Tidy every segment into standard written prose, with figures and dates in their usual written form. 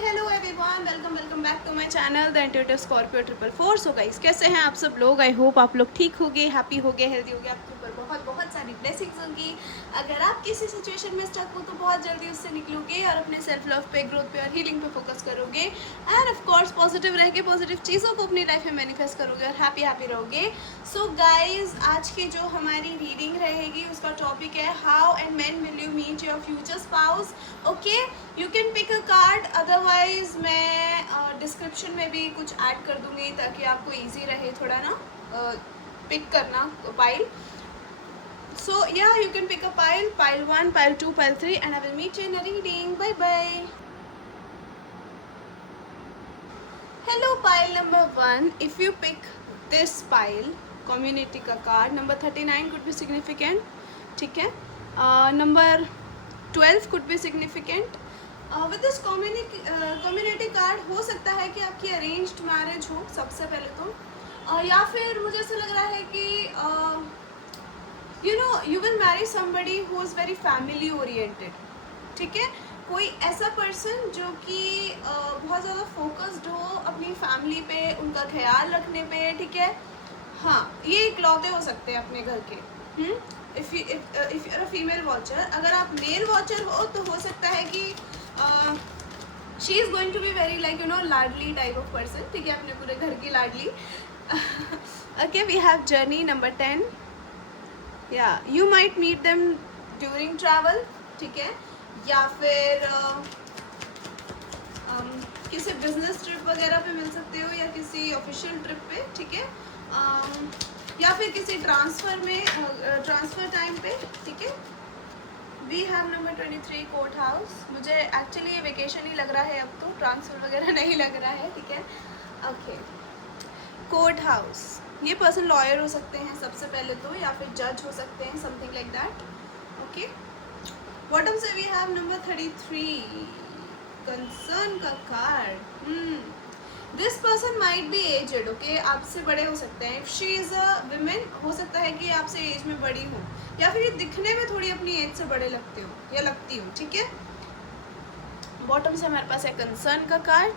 Hello everyone, welcome back to my channel the intuitive Scorpio 444। So guys, कैसे हैं आप सब लोग? आई होप आप लोग ठीक होगे, हैप्पी होगे, हेल्दी होगे। आपके ऊपर बहुत बहुत सारी ब्लेसिंग्स होंगी। अगर आप किसी सिचुएशन में स्टक हो तो बहुत जल्दी उससे निकलोगे और अपने सेल्फ लव पे, ग्रोथ पे और हीलिंग पे फोकस करोगे। एंड ऑफ कोर्स पॉजिटिव रह के पॉजिटिव चीज़ों को अपनी लाइफ में मैनिफेस्ट करोगे और हैप्पी रहोगे। सो गाइज, आज की जो हमारी रीडिंग रहेगी उसका टॉपिक है how and when will you meet your future spouse. Okay, you can pick a card, otherwise मैं डिस्क्रिप्शन में भी कुछ ऐड कर दूंगी ताकि आपको इजी रहे थोड़ा ना पिक करना pile. So yeah you can pick a pile 1, pile 2, pile 3 and I will meet you in a reading. Bye bye. Hello pile number 1, if you pick this pile, community का card number 39 could be significant, ठीक है। Number 12 could be significant. With this community card हो सकता है कि आपकी arranged marriage हो सबसे पहले तो, या फिर मुझे ऐसा लग रहा है कि you will marry somebody who is very family oriented, ठीक है। कोई ऐसा पर्सन जो कि बहुत ज़्यादा फोकस्ड हो अपनी फैमिली पे, उनका ख्याल रखने पे, ठीक है। हाँ, ये इकलौते हो सकते हैं अपने घर के। If you are a female watcher, अगर आप मेल वॉचर हो तो हो सकता है कि she is going to be very like लाडली टाइप ऑफ पर्सन, ठीक है, अपने पूरे घर की लाडली। Okay, we have journey number 10। Yeah you might meet them during travel, ठीक है, या फिर किसी बिजनेस ट्रिप वगैरह पे मिल सकते हो या किसी ऑफिशियल ट्रिप पे, ठीक है, या फिर किसी ट्रांसफ़र टाइम पे, ठीक है। We have number 23 court house. मुझे एक्चुअली ये वेकेशन ही लग रहा है, अब तो ट्रांसफ़र वगैरह नहीं लग रहा है, ठीक है। ओके, कोर्ट हाउस, ये पर्सन लॉयर हो सकते हैं सबसे पहले तो, या फिर जज हो सकते हैं, something like that. Okay, bottom से वी हैव नंबर 33, कंसर्न का card. This person might be aged, okay, आपसे बड़े हो सकते हैं। If she is a women, हो सकता है कि आपसे एज में बड़ी हो, या फिर ये दिखने में थोड़ी अपनी एज से बड़े लगते हो या लगती हो, ठीक है। बॉटम से हमारे पास है कंसर्न का कार्ड।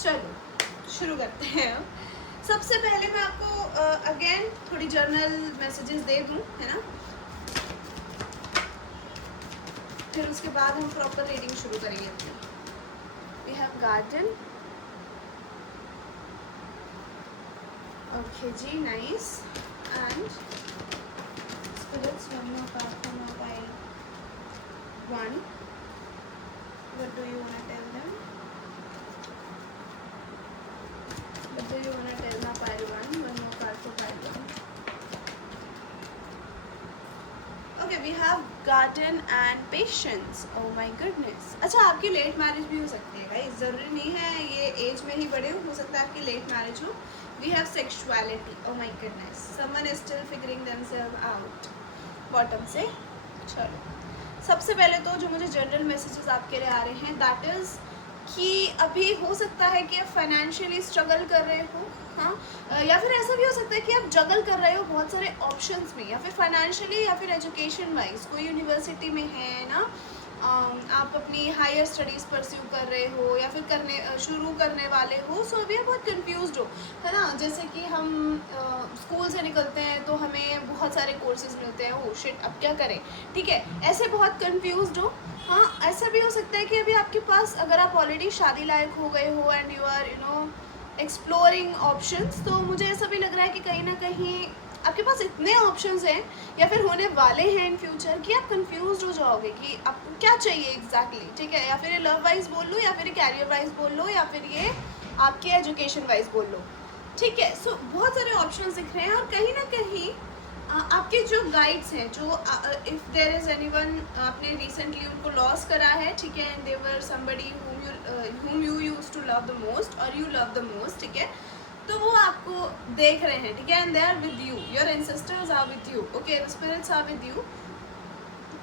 चलो शुरू करते हैं। सबसे पहले मैं आपको अगेन थोड़ी जर्नल मैसेजेस दे दूं, है ना, फिर उसके बाद हम प्रॉपर रीडिंग शुरू करेंगे अपनी। वी हैव गार्डन, ओके जी, nice. And spirits, one more card from your pile 1, what do you want to tell them? What do you want to tell my pile 1, one more card for pile 1। Okay, we have garden and patience. Oh my goodness. अच्छा, आपकी late marriage भी हो सकती है guys, ज़रूरी नहीं है ये एज में ही बड़े हो सकता है आपकी लेट मैरिज हो। We have sexuality, oh my goodness, someone is still figuring themselves out, bottom से। चलो, सबसे पहले तो जो मुझे जनरल मैसेजेस आपके लिए आ रहे हैं, दैट इज़ कि अभी हो सकता है कि आप फाइनेंशियली स्ट्रगल कर रहे हो, हाँ, या फिर ऐसा भी हो सकता है कि आप जगल कर रहे हो बहुत सारे ऑप्शंस में, या फिर फाइनेंशियली या फिर एजुकेशन वाइज कोई यूनिवर्सिटी में है ना, आप अपनी हायर स्टडीज़ परस्यू कर रहे हो या फिर शुरू करने वाले हो। सो अभी आप बहुत कंफ्यूज्ड हो, है ना। जैसे कि हम स्कूल से निकलते हैं तो हमें बहुत सारे कोर्सेज मिलते हैं, ओह शिट अब क्या करें, ठीक है, ऐसे बहुत कंफ्यूज्ड हो। हाँ, ऐसा भी हो सकता है कि अभी आपके पास, अगर आप ऑलरेडी शादी लायक हो गए हो and you are exploring options, तो मुझे ऐसा भी लग रहा है कि कहीं ना कहीं आपके पास इतने ऑप्शंस हैं या फिर होने वाले हैं इन फ्यूचर कि आप कंफ्यूज हो जाओगे कि आपको क्या चाहिए एग्जैक्टली, ठीक है। या फिर ये लव वाइज बोल लो, या फिर ये कैरियर वाइज बोल लो, या फिर ये आपके एजुकेशन वाइज बोल लो, ठीक है। सो बहुत सारे ऑप्शंस दिख रहे हैं और कहीं ना कहीं आपके जो गाइड्स हैं, जो इफ़ देयर इज़ एनीवन, आपने रिसेंटली उनको लॉस करा है, ठीक है, and they were somebody whom you used to love the most or you love the most, ठीक है, तो वो आपको देख रहे हैं, ठीक है, and they are with you, your ancestors are with you, okay, spirits are with you.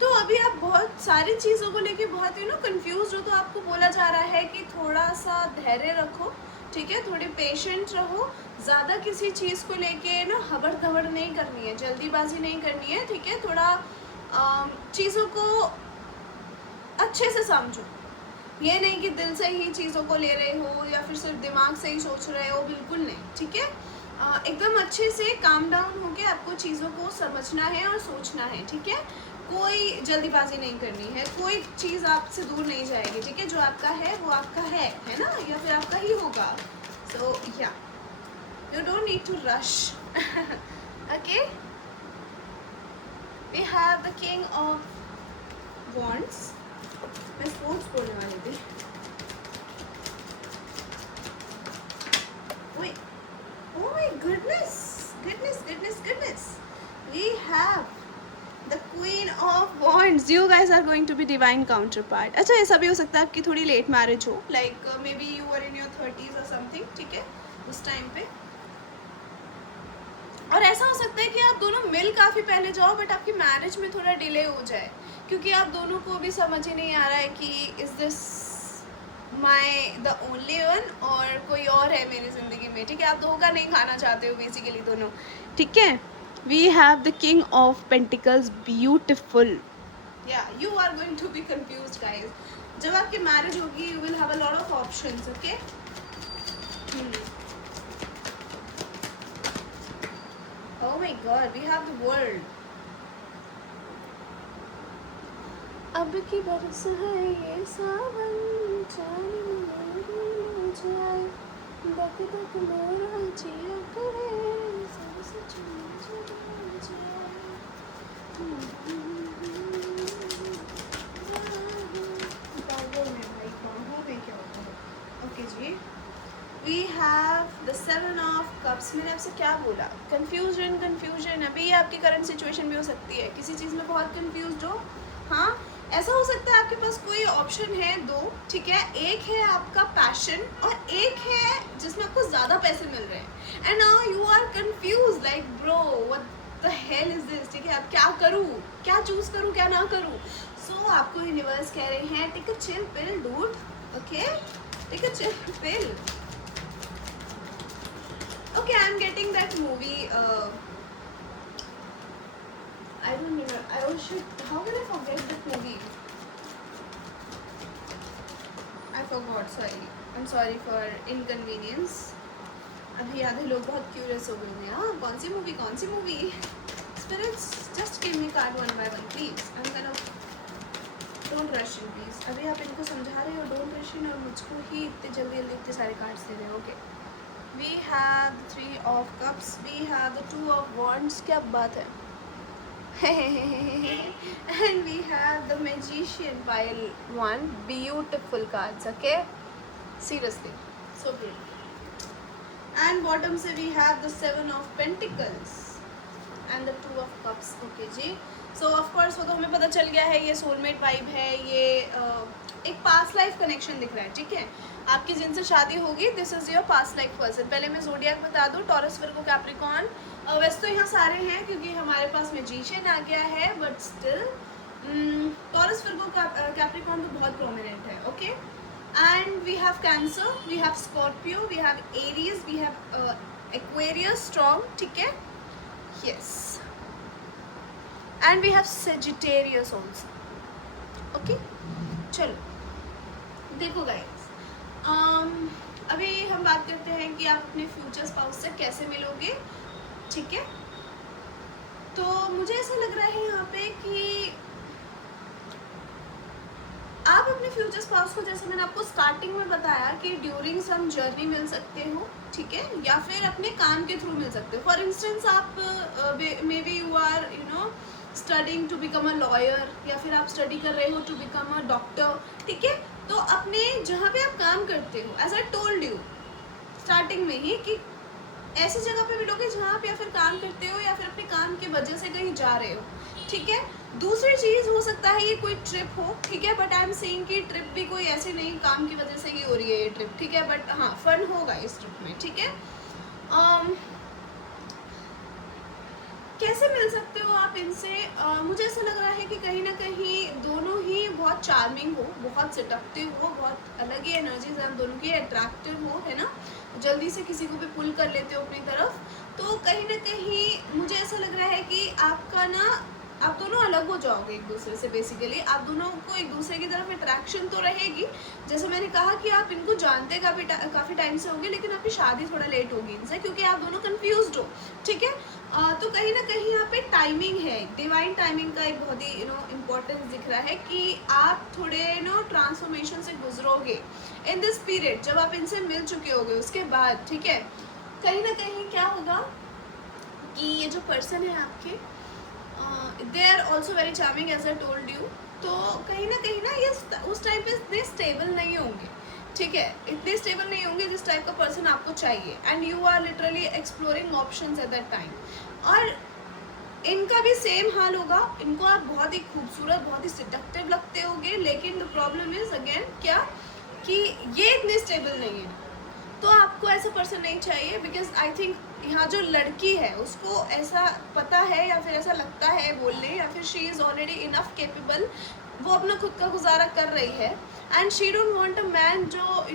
तो अभी आप बहुत सारी चीज़ों को लेके बहुत कंफ्यूज हो, तो आपको बोला जा रहा है कि थोड़ा सा धैर्य रखो, ठीक है, थोड़ी पेशेंट रहो, ज़्यादा किसी चीज़ को लेके ना हबड़ धबड़ नहीं करनी है, जल्दीबाजी नहीं करनी है, ठीक है। थोड़ा चीज़ों को अच्छे से समझो, ये नहीं कि दिल से ही चीज़ों को ले रहे हो या फिर सिर्फ दिमाग से ही सोच रहे हो, बिल्कुल नहीं, ठीक है। एकदम अच्छे से काम डाउन होके आपको चीज़ों को समझना है और सोचना है, ठीक है। कोई जल्दीबाजी नहीं करनी है, कोई चीज़ आपसे दूर नहीं जाएगी, ठीक है। जो आपका है वो आपका है ना, या फिर आपका ही होगा। So yeah you don't need to rush. Okay, we have the king of wands. मैं स्पोर्ट्स बोलने वाली थी। Wait. Oh my goodness. Goodness. We have the Queen of Wands. You guys are going to be divine counterpart. अच्छा, ऐसा भी हो सकता है आपकी थोड़ी लेट मैरिज हो, like maybe you were in your 30s or something, ठीक है, उस टाइम पे। और ऐसा हो सकता है कि आप दोनों मिल काफ़ी पहले जाओ, बट आपकी मैरिज में थोड़ा डिले हो जाए, क्योंकि आप दोनों को भी समझ ही नहीं आ रहा है कि is this my the only one और कोई और है मेरी ज़िंदगी में, ठीक है। आप धोखा नहीं खाना चाहते हो बेसिकली दोनों, ठीक है। We have the king of pentacles, beautiful. Yeah you are going to be confuse guys. जब आपकी मैरिज होगी you will have a lot of options, okay. Oh my God, we have the world. अब की बरस है ये सावन, जाने मन जाए, दक दक मेरा जिया करे, सब सच में जाए। बाहों में भाई, बाहों में क्या होता है? ओके जी। We have the 7 of cups. मैंने आपसे क्या बोला? कन्फ्यूजन। अभी ये आपकी करंट सिचुएशन भी हो सकती है, किसी चीज़ में बहुत कन्फ्यूज हो। हाँ, ऐसा हो सकता है आपके पास कोई ऑप्शन है दो, ठीक है। एक है आपका पैशन और एक है जिसमें आपको ज़्यादा पैसे मिल रहे हैं, and now you are confused like bro what the hell is this, ठीक है। अब क्या करूँ, क्या चूज़ करूँ, क्या ना करूँ। सो आपको यूनिवर्स कह रहे हैं take a chill pill dude, okay, take a chill pill. Okay, I'm getting that movie. I don't remember. Oh shit! How can I forget that movie? I forgot. Sorry. I'm sorry for inconvenience. अभी आधे लोग बहुत curious हो गए हैं। हाँ, कौन सी movie? Spirits, just give me card one by one, please. I'm gonna. Don't rush in, please. अभी आप इनको समझा रहे हो, don't rush in, और मुझको ही इतने जल्दी इतने सारे कार्ड्स दे रहे हो, okay? We have the 3 of cups. We have the 2 of wands. क्या बात है? And we have the magician pile 1. Beautiful cards. Okay, seriously, so beautiful. And bottom से we have the 7 of pentacles and the 2 of cups. Okay ji. So of course वो तो हमें पता चल गया है, ये सोलमेट वाइब है, ये एक पास्ट लाइफ कनेक्शन दिख रहा है, ठीक है। आपकी जिनसे शादी होगी, this is your past life person. पहले मैं ज़ोडिएक बता दूँ, टॉरस, वर्गो, कैप्रिकॉर्न। वैसे तो यहाँ सारे हैं क्योंकि हमारे पास मैजिशियन आ गया है, but still Taurus, Virgo, Capricorn तो बहुत प्रोमिनेंट है, okay. And we have Cancer, we have Scorpio, we have Aries, we have Aquarius strong, ठीक है, yes. And we have Sagittarius also, okay. चलो देखो गाइस, अभी हम बात करते हैं कि आप अपने फ्यूचर स्पाउस से कैसे मिलोगे, ठीक है। तो मुझे ऐसा लग रहा है यहाँ पे कि आप अपने फ्यूचर स्पाउस को, जैसे मैंने आपको स्टार्टिंग में बताया कि ड्यूरिंग सम जर्नी मिल सकते हो, ठीक है, या फिर अपने काम के थ्रू मिल सकते हो। फॉर इंस्टेंस आप maybe you are studying to become a lawyer, या फिर आप स्टडी कर रहे हो टू बिकम अ डॉक्टर, ठीक है। तो अपने जहाँ पे आप काम करते हो, as I told you starting में ही, कि ऐसी जगह पे मिलोगे जहाँ पे या फिर काम करते हो या फिर अपने काम की वजह से कहीं जा रहे हो, ठीक है। दूसरी चीज़ हो सकता है ये कोई ट्रिप हो, ठीक है, बट आई एम सेइंग कि ट्रिप भी कोई ऐसे नहीं काम की वजह से ही हो रही है ये ट्रिप, ठीक है, बट हाँ फन होगा इस ट्रिप में, ठीक है। कैसे मिल सकते हो आप इनसे? मुझे ऐसा लग रहा है कि कहीं ना कहीं दोनों ही बहुत चार्मिंग हो, बहुत सेटअपटिव हो, बहुत अलग ही एनर्जीज हैं दोनों की, अट्रैक्टिव हो, है ना, जल्दी से किसी को भी पुल कर लेते हो अपनी तरफ। तो कहीं ना कहीं मुझे ऐसा लग रहा है कि आपका ना आप दोनों अलग हो जाओगे एक दूसरे से। बेसिकली आप दोनों को एक दूसरे की तरफ अट्रैक्शन तो रहेगी, जैसे मैंने कहा कि आप इनको जानते काफ़ी टाइम से होंगे, लेकिन आपकी शादी थोड़ा लेट होगी इनसे क्योंकि आप दोनों कंफ्यूज्ड हो, ठीक है। तो कहीं ना कहीं यहाँ पे टाइमिंग है, डिवाइन टाइमिंग का एक बहुत ही इम्पोर्टेंस दिख रहा है कि आप थोड़े ट्रांसफॉर्मेशन से गुजरोगे इन दिस पीरियड, जब आप इनसे मिल चुके होगे उसके बाद, ठीक है। कहीं ना कहीं क्या होगा कि ये जो पर्सन है आपके, they are also very charming as I told you. तो कहीं ना ये उस टाइम पे इतने स्टेबल नहीं होंगे, ठीक है, इतने स्टेबल नहीं होंगे जिस टाइप का पर्सन आपको चाहिए, and you are literally exploring options at that time. और इनका भी सेम हाल होगा, इनको आप बहुत ही खूबसूरत, बहुत ही सिडक्टिव लगते होगे, लेकिन द प्रॉब्लम इज अगेन क्या कि ये इतने स्टेबल नहीं है। तो आपको ऐसा पर्सन नहीं चाहिए, बिकॉज आई थिंक यहाँ जो लड़की है उसको ऐसा पता है या फिर ऐसा लगता है बोलने, या फिर she is already enough capable, वो अपना खुद का गुजारा कर रही है, and she don't want a man जो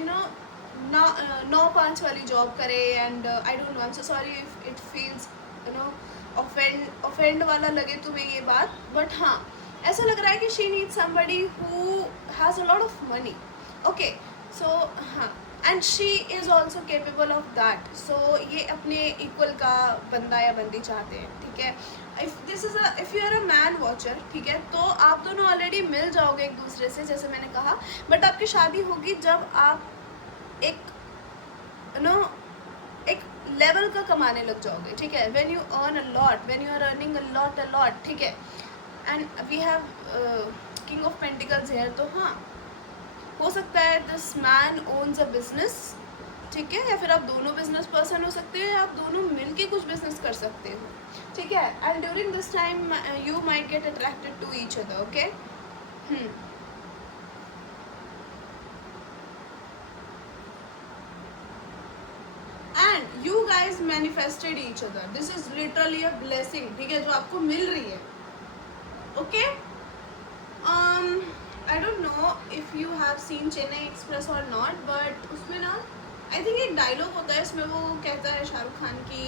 9-5 वाली जॉब करे। And I don't no, I am so sorry if it feels offend वाला लगे तुम्हें ये बात, बट हाँ ऐसा लग रहा है कि she need somebody who has a lot of money, okay. So हाँ, and she is also capable of that. So ये अपने इक्वल का बंदा या बंदी चाहते हैं, ठीक है। If you are a man watcher, ठीक है, तो आप दोनों ऑलरेडी मिल जाओगे एक दूसरे से, जैसे मैंने कहा, बट आपकी शादी होगी जब आप एक एक लेवल का कमाने लग जाओगे, ठीक है। When you earn a lot, when you are earning a lot, ठीक है। And we have king of pentacles here, तो हाँ हो सकता है this man owns a business, ठीक है, या फिर आप दोनों बिजनेस पर्सन हो सकते हो, या आप दोनों मिलके कुछ बिजनेस कर सकते हो, ठीक है। And during this time you might get attracted to each other, okay. And you guys manifested each other, this is literally a blessing, ठीक है, जो आपको मिल रही है, okay. I don't know if you have seen Chennai Express और not, but उसमें ना आई थिंक एक डायलॉग होता है, इसमें वो कहता है शाहरुख खान की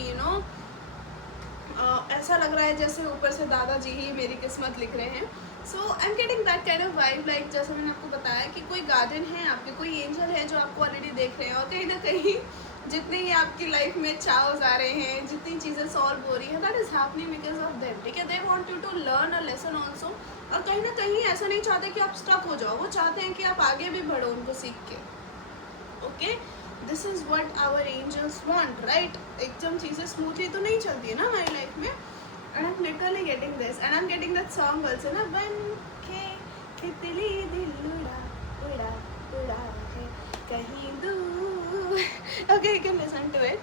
ऐसा लग रहा है जैसे ऊपर से दादाजी ही मेरी किस्मत लिख रहे हैं। So I am getting that kind of vibe, like जैसे मैंने आपको बताया कि कोई गार्डन है आपके, कोई एंजल है जो आपको ऑलरेडी देख रहे हैं, और कहीं ना कहीं जितनी ही आपकी लाइफ में चाव्स आ रहे हैं, जितनी चीज़ें सॉल्व हो रही हैं, that is happening because of them, ठीक है। They want you to learn a lesson also, और कहीं ना कहीं ऐसा नहीं चाहते कि आप स्टक हो जाओ, वो चाहते हैं कि आप आगे भी बढ़ो उनको सीख के, okay. This is what our angels want, right. एकदम चीज़ें स्मूथली तो नहीं चलती है ना हमारी लाइफ में, and I am literally getting this, and I am getting that song also ना, बन के तितली दिल उड़ा उड़ा है कहीं दूर, okay, you can listen to it.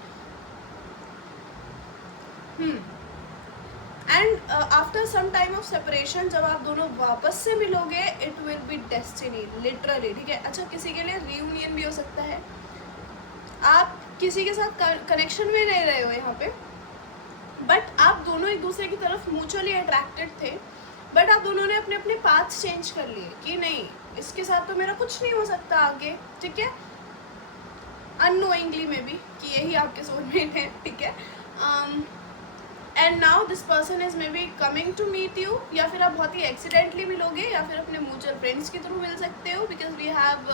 And after some time of separation, जब आप दोनों वापस से मिलोगे, it will be destiny, literally, ठीक है। अच्छा, किसी के लिए रीयूनियन भी हो सकता है, आप किसी के साथ कनेक्शन में नहीं रहे हो यहाँ पे, बट आप दोनों एक दूसरे की तरफ म्यूचुअली अट्रैक्टेड थे, बट आप दोनों ने अपने अपने पाथ चेंज कर लिए कि नहीं, इसके साथ तो मेरा कुछ नहीं हो सकता आगे, ठीक है, अननोइंगली में भी कि यही आपके सोलमेट हैं, ठीक है। And now this person is maybe coming to meet you, या फिर आप बहुत ही एक्सीडेंटली मिलोगे, या फिर अपने म्यूचुअल फ्रेंड्स के थ्रू मिल सकते हो, because we have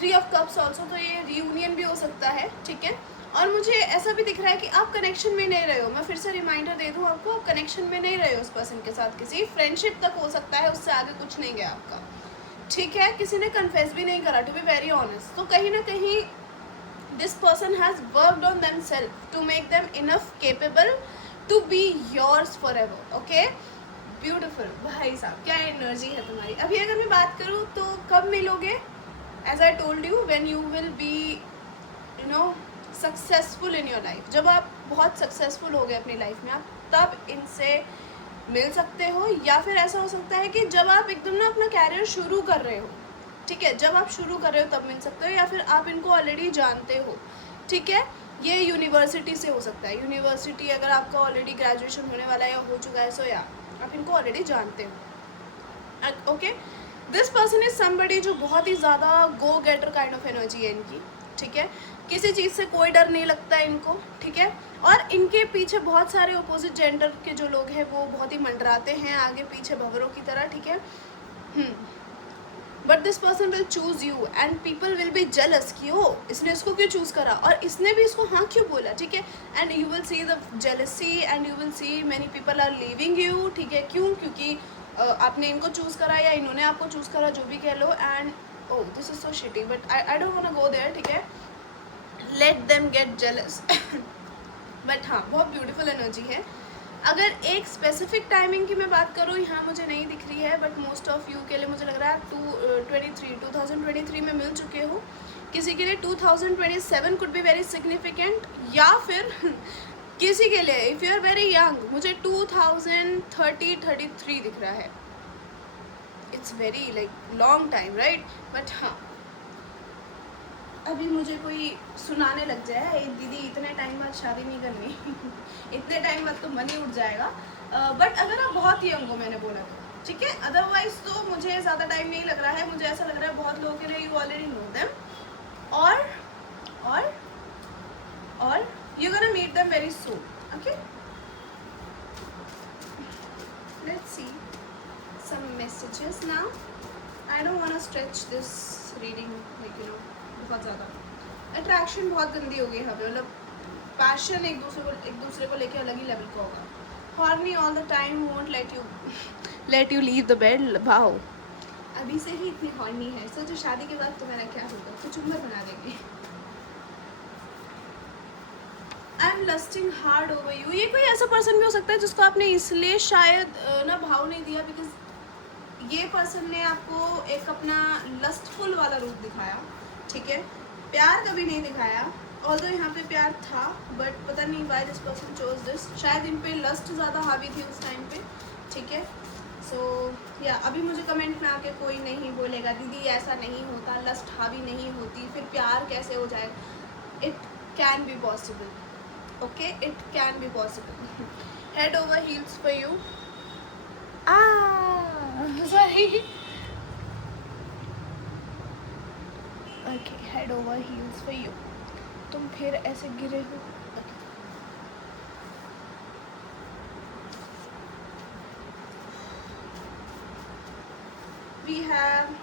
3 of cups also, तो ये रीयूनियन भी हो सकता है, ठीक है। और मुझे ऐसा भी दिख रहा है कि आप कनेक्शन में नहीं रहे हो, मैं फिर से रिमाइंडर दे दूँ आपको, आप कनेक्शन में नहीं रहे हो उस पर्सन के साथ, किसी फ्रेंडशिप तक हो सकता है, उससे आगे कुछ नहीं गया आपका, ठीक है। किसी ने कन्फेस भी नहीं करा, टू बी वेरी ऑनेस्ट। तो कहीं ना कहीं this person has worked on them self to make them enough capable to be yours forever, okay. Beautiful भाई साहब, क्या एनर्जी है तुम्हारी। अभी अगर मैं बात करूँ तो कब मिलोगे, as I told you, when you will be successful in your life, जब आप बहुत सक्सेसफुल हो गए अपनी लाइफ में, आप तब इनसे मिल सकते हो, या फिर ऐसा हो सकता है कि जब आप एकदम ना अपना कैरियर शुरू कर रहे हो, ठीक है, जब आप शुरू कर रहे हो तब मिल सकते हो, या फिर आप इनको ऑलरेडी जानते हो, ठीक है। ये यूनिवर्सिटी से हो सकता है, यूनिवर्सिटी अगर आपका ऑलरेडी ग्रेजुएशन होने वाला है या हो चुका है, सो या आप इनको ऑलरेडी जानते हो, okay. This person is somebody जो बहुत ही ज़्यादा गो गेटर काइंड ऑफ एनर्जी है इनकी, ठीक है, किसी चीज़ से कोई डर नहीं लगता है इनको, ठीक है। और इनके पीछे बहुत सारे अपोजिट जेंडर के जो लोग हैं वो बहुत ही मंडराते हैं आगे पीछे भंवरों की तरह, ठीक है। But this person will choose you and people will be jealous कि ओ इसने इसको क्यों चूज़ करा और इसने भी इसको हाँ क्यों बोला, ठीक है। And you will see the jealousy and you will see many people are leaving you, ठीक है। क्यों? क्योंकि आपने इनको चूज़ करा या इन्होंने आपको चूज़ करा, जो भी कह लो। And oh this is so shitty but I don't want to go there, ठीक है। Let them get jealous. But हाँ, बहुत ब्यूटीफुल एनर्जी है। अगर एक स्पेसिफिक टाइमिंग की मैं बात करूँ, यहाँ मुझे नहीं दिख रही है, बट मोस्ट ऑफ यू के लिए मुझे लग रहा है 2023 में मिल चुके हो। किसी के लिए 2027 कुड बी वेरी सिग्निफिकेंट, या फिर किसी के लिए if you are very young मुझे 2033 दिख रहा है। It's very like long time, right. But हाँ, अभी मुझे कोई सुनाने लग जाए दीदी इतने टाइम बाद शादी नहीं करनी इतने टाइम बाद तो मन ही उठ जाएगा। बट अगर आप बहुत यंग हो, मैंने बोला तो ठीक है, अदरवाइज तो मुझे ज़्यादा टाइम नहीं लग रहा है। मुझे ऐसा लग रहा है बहुत लोगों के लिए यू ऑलरेडी नो देम और you gonna meet them very soon, okay. Let's see some messages now. I don't want to stretch this reading, like you know, बहुत ज़्यादा अट्रैक्शन बहुत गंदी हो गई यहाँ पे, मतलब पैशन एक दूसरे को लेके अलग ही लेवल का होगा। Horny all the time, won't let you leave the bed. Wow, अभी से ही इतनी हॉर्नी है, सोचो शादी के बाद तुम्हारा क्या होगा, कुछ उम्र बना देंगे। I am lusting hard over you, ये कोई ऐसा पर्सन भी हो सकता है जिसको आपने इसलिए शायद ना भाव नहीं दिया बिकॉज ये पर्सन ने आपको एक अपना लस्टफुल वाला रूप दिखाया, ठीक है। प्यार कभी नहीं दिखाया, ऑल्दो यहाँ पे प्यार था, बट पता नहीं why this person chose this. शायद इन पे लस्ट ज़्यादा हावी थी उस टाइम पे, ठीक है। सो या अभी मुझे कमेंट में आके कोई नहीं बोलेगा दीदी ऐसा नहीं होता, लस्ट हावी नहीं होती, फिर प्यार कैसे हो जाएगा। It can be possible, okay, it can be possible. Head over heels for you. Sorry, okay, head over heels for you. तुम फिर ऐसे गिरे हो, we have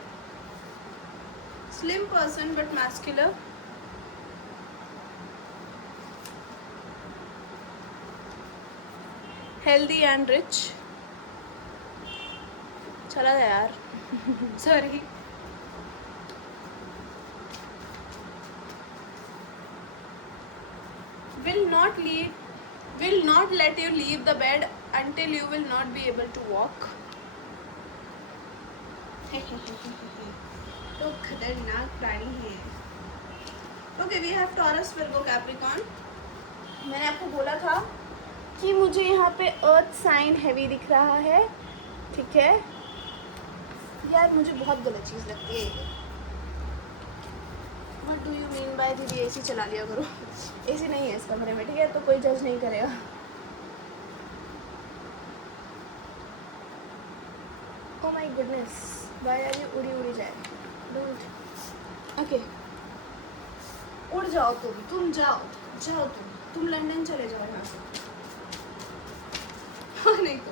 slim person but masculine, healthy and rich. चला था यार sorry. will not let you leave the bed until you will not be able to walk। तो खतरनाक प्राणी है। Okay, we have Taurus, Virgo, Capricorn. मैंने आपको बोला था कि मुझे यहाँ पे अर्थ साइन हैवी दिख रहा है, ठीक है। यार मुझे बहुत गलत चीज़ लगती है। What do you mean by दीदी एसी चला लिया करो। एसी नहीं है इस कमरे में, ठीक है, तो कोई जज नहीं करेगा। Oh my goodness, why are you उड़ी जाए, डोंट। ओके, उड़ जाओ तुम जाओ तुम लंदन चले जाओ यहाँ से। हाँ नहीं तो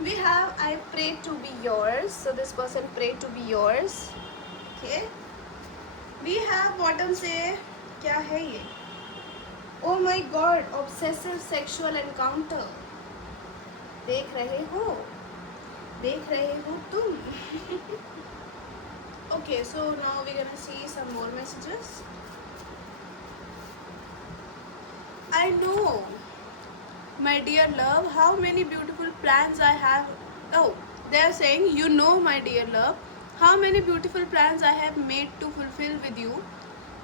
we have I pray to be yours, so this person pray to be yours, okay। we have bottom से क्या है ये, oh my god, obsessive sexual encounter। देख रहे हो तुम। okay, so now we're gonna see some more messages। I know my dear love how many beautiful plans I have। oh, they are saying you know my dear love how many beautiful plans I have made to fulfill with you,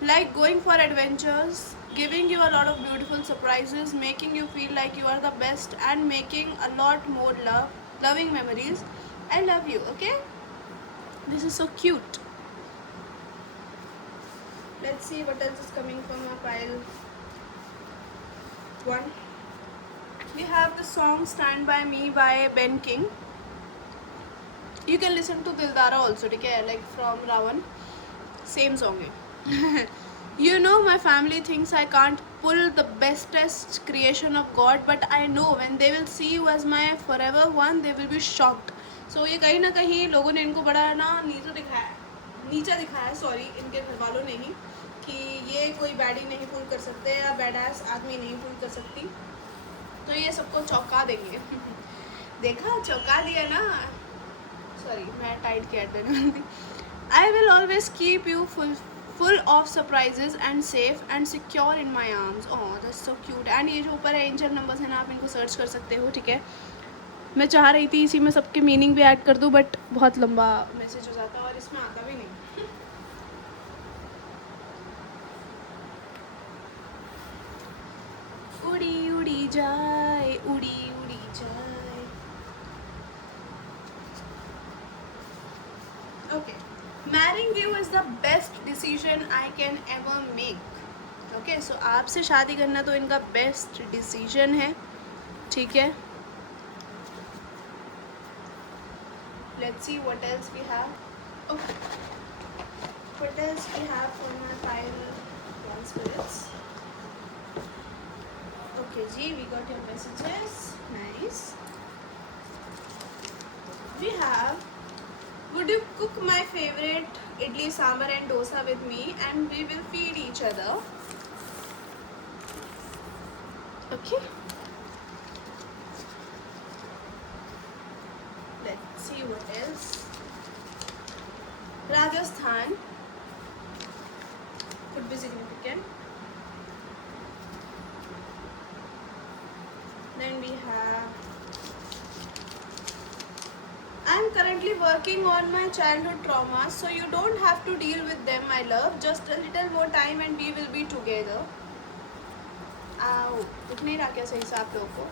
like going for adventures, giving you a lot of beautiful surprises, making you feel like you are the best, and making a lot more loving memories। I love you, okay। This is so cute। let's see what else is coming from our pile one। we have the song Stand By Me by Ben King। you can listen to Dildara also, ठीक है, like from Ravan। Same song है. You know, my family thinks I can't pull the bestest creation of God, but I know when they will see you as my forever one, they will be shocked. So ये कहीं ना कहीं लोगों ने इनको बड़ा ना नीचा दिखाया, सॉरी, इनके घर वालों ने ही, कि ये कोई बैडी नहीं पुल कर सकते या बैडास आदमी नहीं पुल कर सकती. तो ये सबको चौंका देंगे. देखा, चौंका दिया ना. सॉरी, मैं टाइट किया देने वाली थी. I will always keep you full of surprises and safe and secure in my arms. Oh, that's so cute. And ये जो ऊपर है एंजल नंबर्स है ना, आप इनको सर्च कर सकते हो, ठीक है. मैं चाह रही थी इसी में सबके मीनिंग भी ऐड कर दूँ, बट बहुत लंबा मैसेज हो जाता और इसमें आता भी नहीं. उड़ी उड़ी जाए, उड़ी उड़ी जाए. Okay. Marrying you is the best decision I can ever make. Okay, so आपसे शादी करना तो इनका बेस्ट डिसीजन है, ठीक है. Let's see what else we have. Okay. What else we have for my final one spirits? Okay, ji, we got your messages. Nice. We have, would you cook my favorite idli, sambar and dosa with me and we will feed each other? Okay. Let's see what else. Rajasthan could be significant. Then we have, I'm currently working on my childhood traumas, so you don't have to deal with them, my love. Just a little more time and we will be together. आओ, उठ नहीं रहा क्या सही से आप लोगों को?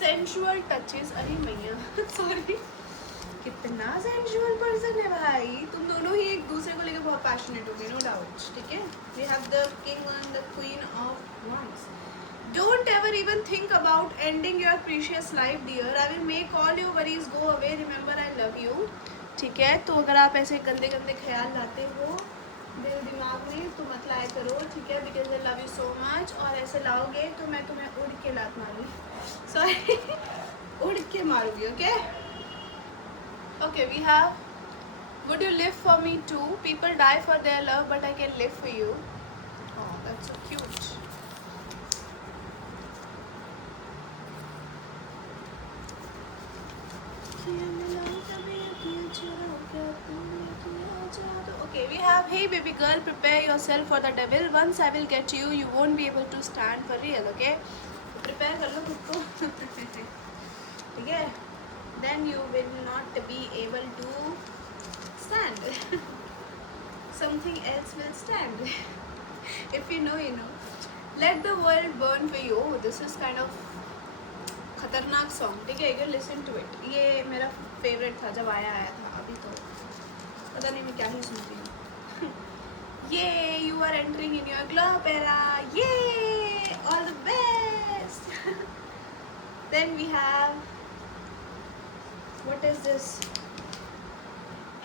सेंशुअल टचेस, अरे मैया, सॉरी, कितना सेंशुअल पर्सन है भाई. तुम दोनों ही एक दूसरे को लेकर बहुत पैशनेट हो गए, नो डाउट, ठीक है. We have the king and the queen of wands. Don't ever even think about ending your precious life, dear. I will make all your worries go away. Remember, I love you. ठीक है, तो अगर आप ऐसे गंदे गंदे ख्याल लाते हो दिल दिमाग में तो मत लाया करो, ठीक है. Because I love you so much. और ऐसे लाओगे तो मैं तुम्हें उड़ के लात मारूंगी, सॉरी, उड़ के मारूंगी. Okay. Okay, we have, would you live for me too? People die for their love, but I can live for you. Oh, that's so cute. Okay, we have, hey baby girl, prepare yourself for the devil. Once I will get you, you won't be able to stand for real. Okay, prepare कर लो खुद को, ठीक है. Then you will not be able to stand. Something else will stand. If you know, you know. Let the world burn for you. Oh, this is kind of खतरनाक song, ठीक है. You can listen to it. ये मेरा favourite था जब आया था. अभी तो पता नहीं मैं क्या ही सुनती हूँ. ये you are entering in your globe era. Yay! All the best. Then we have, what is this?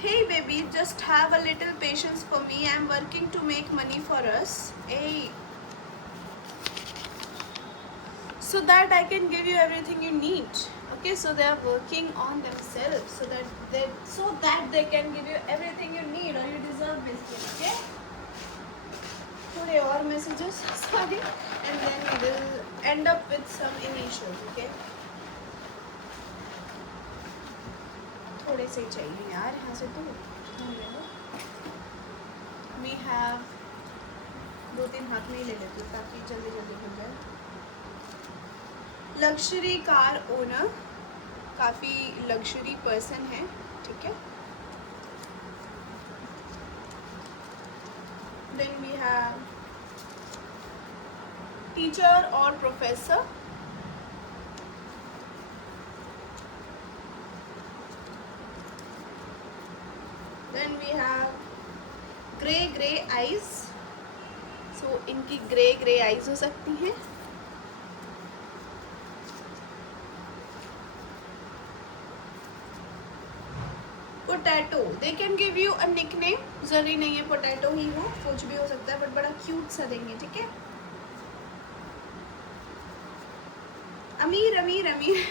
Hey baby, just have a little patience for me. I'm working to make money for us. Hey. So that I can give you everything you need. Okay, so they are working on themselves so that they can give you everything you need or you deserve basically. Okay. Today और messages, sorry, and then we will end up with some initials. Okay. थोड़े से चाहिए यार यहाँ से तो. We have, 2-3 हाथ में ही ले लेती हूँ ताकि जल्दी जल्दी हो जाए. लग्जरी कार ओनर, काफ़ी लग्जरी पर्सन है, ठीक है. देन वी हैव टीचर और professor. Then we have grey eyes. So इनकी ग्रे आइज हो सकती हैं. Potato, they can give you a nickname, जरूरी नहीं है पोटैटो ही हो, कुछ भी हो सकता है, बट बड़ा क्यूट सा देंगे, ठीक है। अमीर अमीर अमीर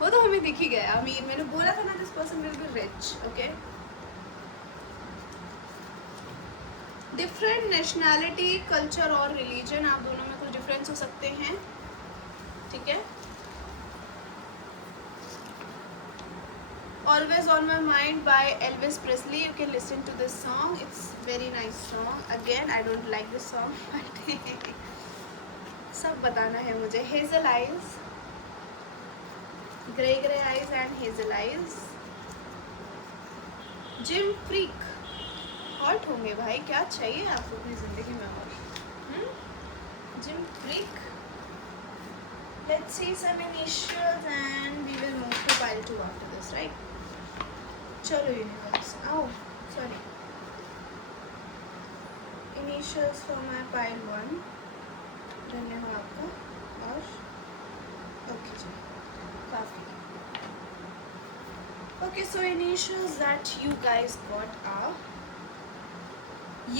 वो तो हमें दिख ही गया, अमीर, मैंने बोला था ना this person will be rich, okay. Different nationality, culture और रिलीजन, आप दोनों में कुछ डिफरेंस हो सकते हैं, ठीक है। Always on my mind by Elvis Presley, you can listen to this song, it's very nice song, again I don't like this song but सब बताना है मुझे। Hazel eyes, grey eyes and hazel eyes, gym freak, hot होंगे भाई, क्या चाहिए आपको अपनी ज़िंदगी में और, gym freak. Let's see some initials and we will move to pile 2 after this, right? चलो यूनिवर्स, आओ, sorry, initials for my pile 1, धन्यवाद आपका, और ओके जी, काफ़ी okay. So initials that you guys got are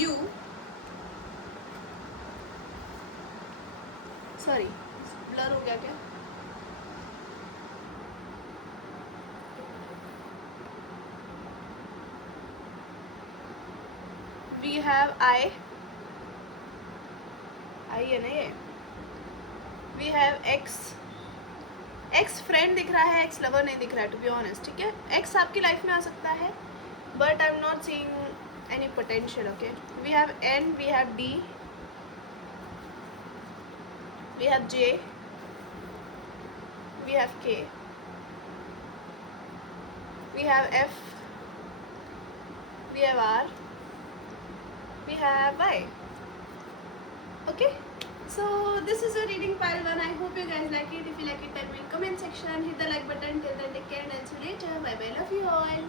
you, sorry blur हो गया क्या, we have I है ना ये, we have X, X friend दिख रहा है, X लवर नहीं दिख रहा है, टू बी ऑनेस्ट, ठीक है। X आपकी लाइफ में आ सकता है, but I am not seeing any potential, okay. we have N, we have D, we have J, we have K, we have F, we have R, we have Y, okay. So this is a reading pile 1. I hope you guys like it. If you like it, tell me in comment section, hit the like button. Till then, take care and I'll see you later. Bye bye, love you all.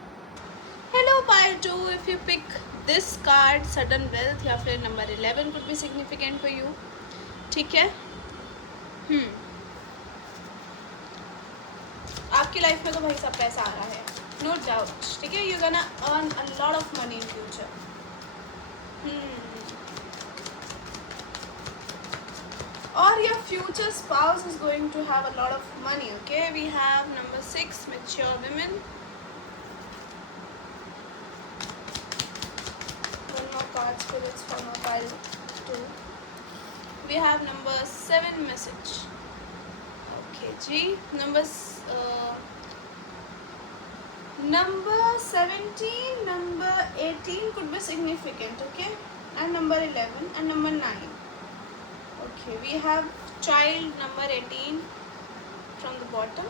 Hello pile 2, if you pick this card, sudden wealth या फिर number 11 could be significant for you, ठीक है। आपकी life में तो भाई सब पैसा आ रहा है, no doubt, ठीक है। You're gonna earn a lot of money in future. Or your future spouse is going to have a lot of money, okay. We have number 6, mature women. One more card, spirits for my pile 2. We have number 7, message, okay ji. number 17, number 18 could be significant, okay, and number 11 and number 9. Okay, we have child number 18 from the bottom,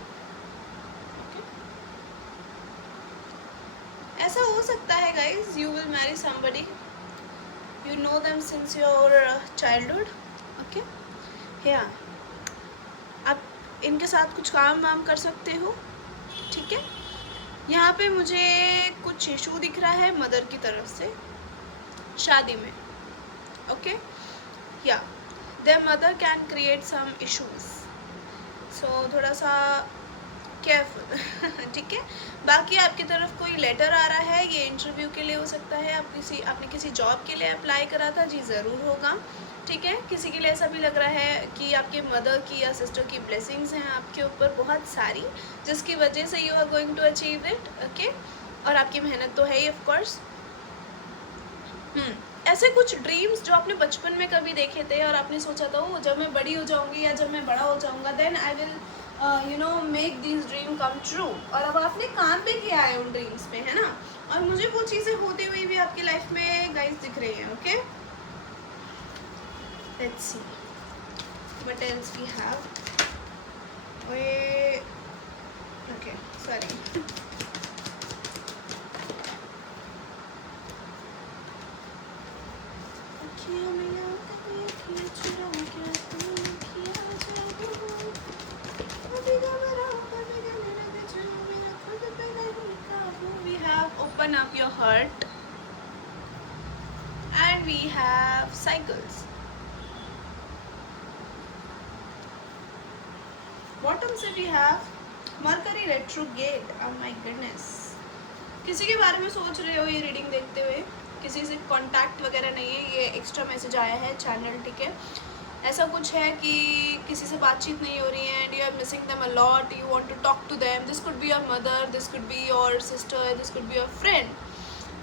okay. ऐसा हो सकता है guys, you will marry somebody, you know them since your childhood, okay. Yeah, आप इनके साथ कुछ काम वाम कर सकते हो, ठीक है। यहाँ पे मुझे कुछ इशू दिख रहा है मदर की तरफ से शादी में, ओके, या their mother can create some issues, so थोड़ा सा केयरफुल ठीक है। बाकी आपकी तरफ कोई लेटर आ रहा है, ये इंटरव्यू के लिए हो सकता है, आपने किसी जॉब के लिए अप्लाई करा था, जी ज़रूर होगा, ठीक है। किसी के लिए ऐसा भी लग रहा है कि आपके मदर की या सिस्टर की ब्लेसिंग्स हैं आपके ऊपर बहुत सारी, जिसकी वजह से you are going to achieve it, okay. और आपकी मेहनत तो है ही ऑफ कोर्स। ऐसे कुछ ड्रीम्स जो आपने बचपन में कभी देखे थे और आपने सोचा था वो जब मैं बड़ी हो जाऊंगी या जब मैं बड़ा हो जाऊंगा then I will make this dream come true, और अब आपने काम भी किया है उन ड्रीम्स पे, है ना। और मुझे वो चीज़ें होती हुई भी आपकी लाइफ में गाइस दिख रही हैं, okay. Let's see what else we have, okay sorry we have open up your heart and we have cycles. Bottom se we have Mercury retrograde, oh my goodness, किसी के बारे में सोच रहे हो ये रीडिंग देखते हुए, किसी से कांटेक्ट वगैरह नहीं है, ये एक्स्ट्रा मैसेज आया है चैनल, ठीक है। ऐसा कुछ है कि किसी से बातचीत नहीं हो रही है and you are missing them a lot, you want to talk to them, this could be your mother, this could be your sister, this could be your friend.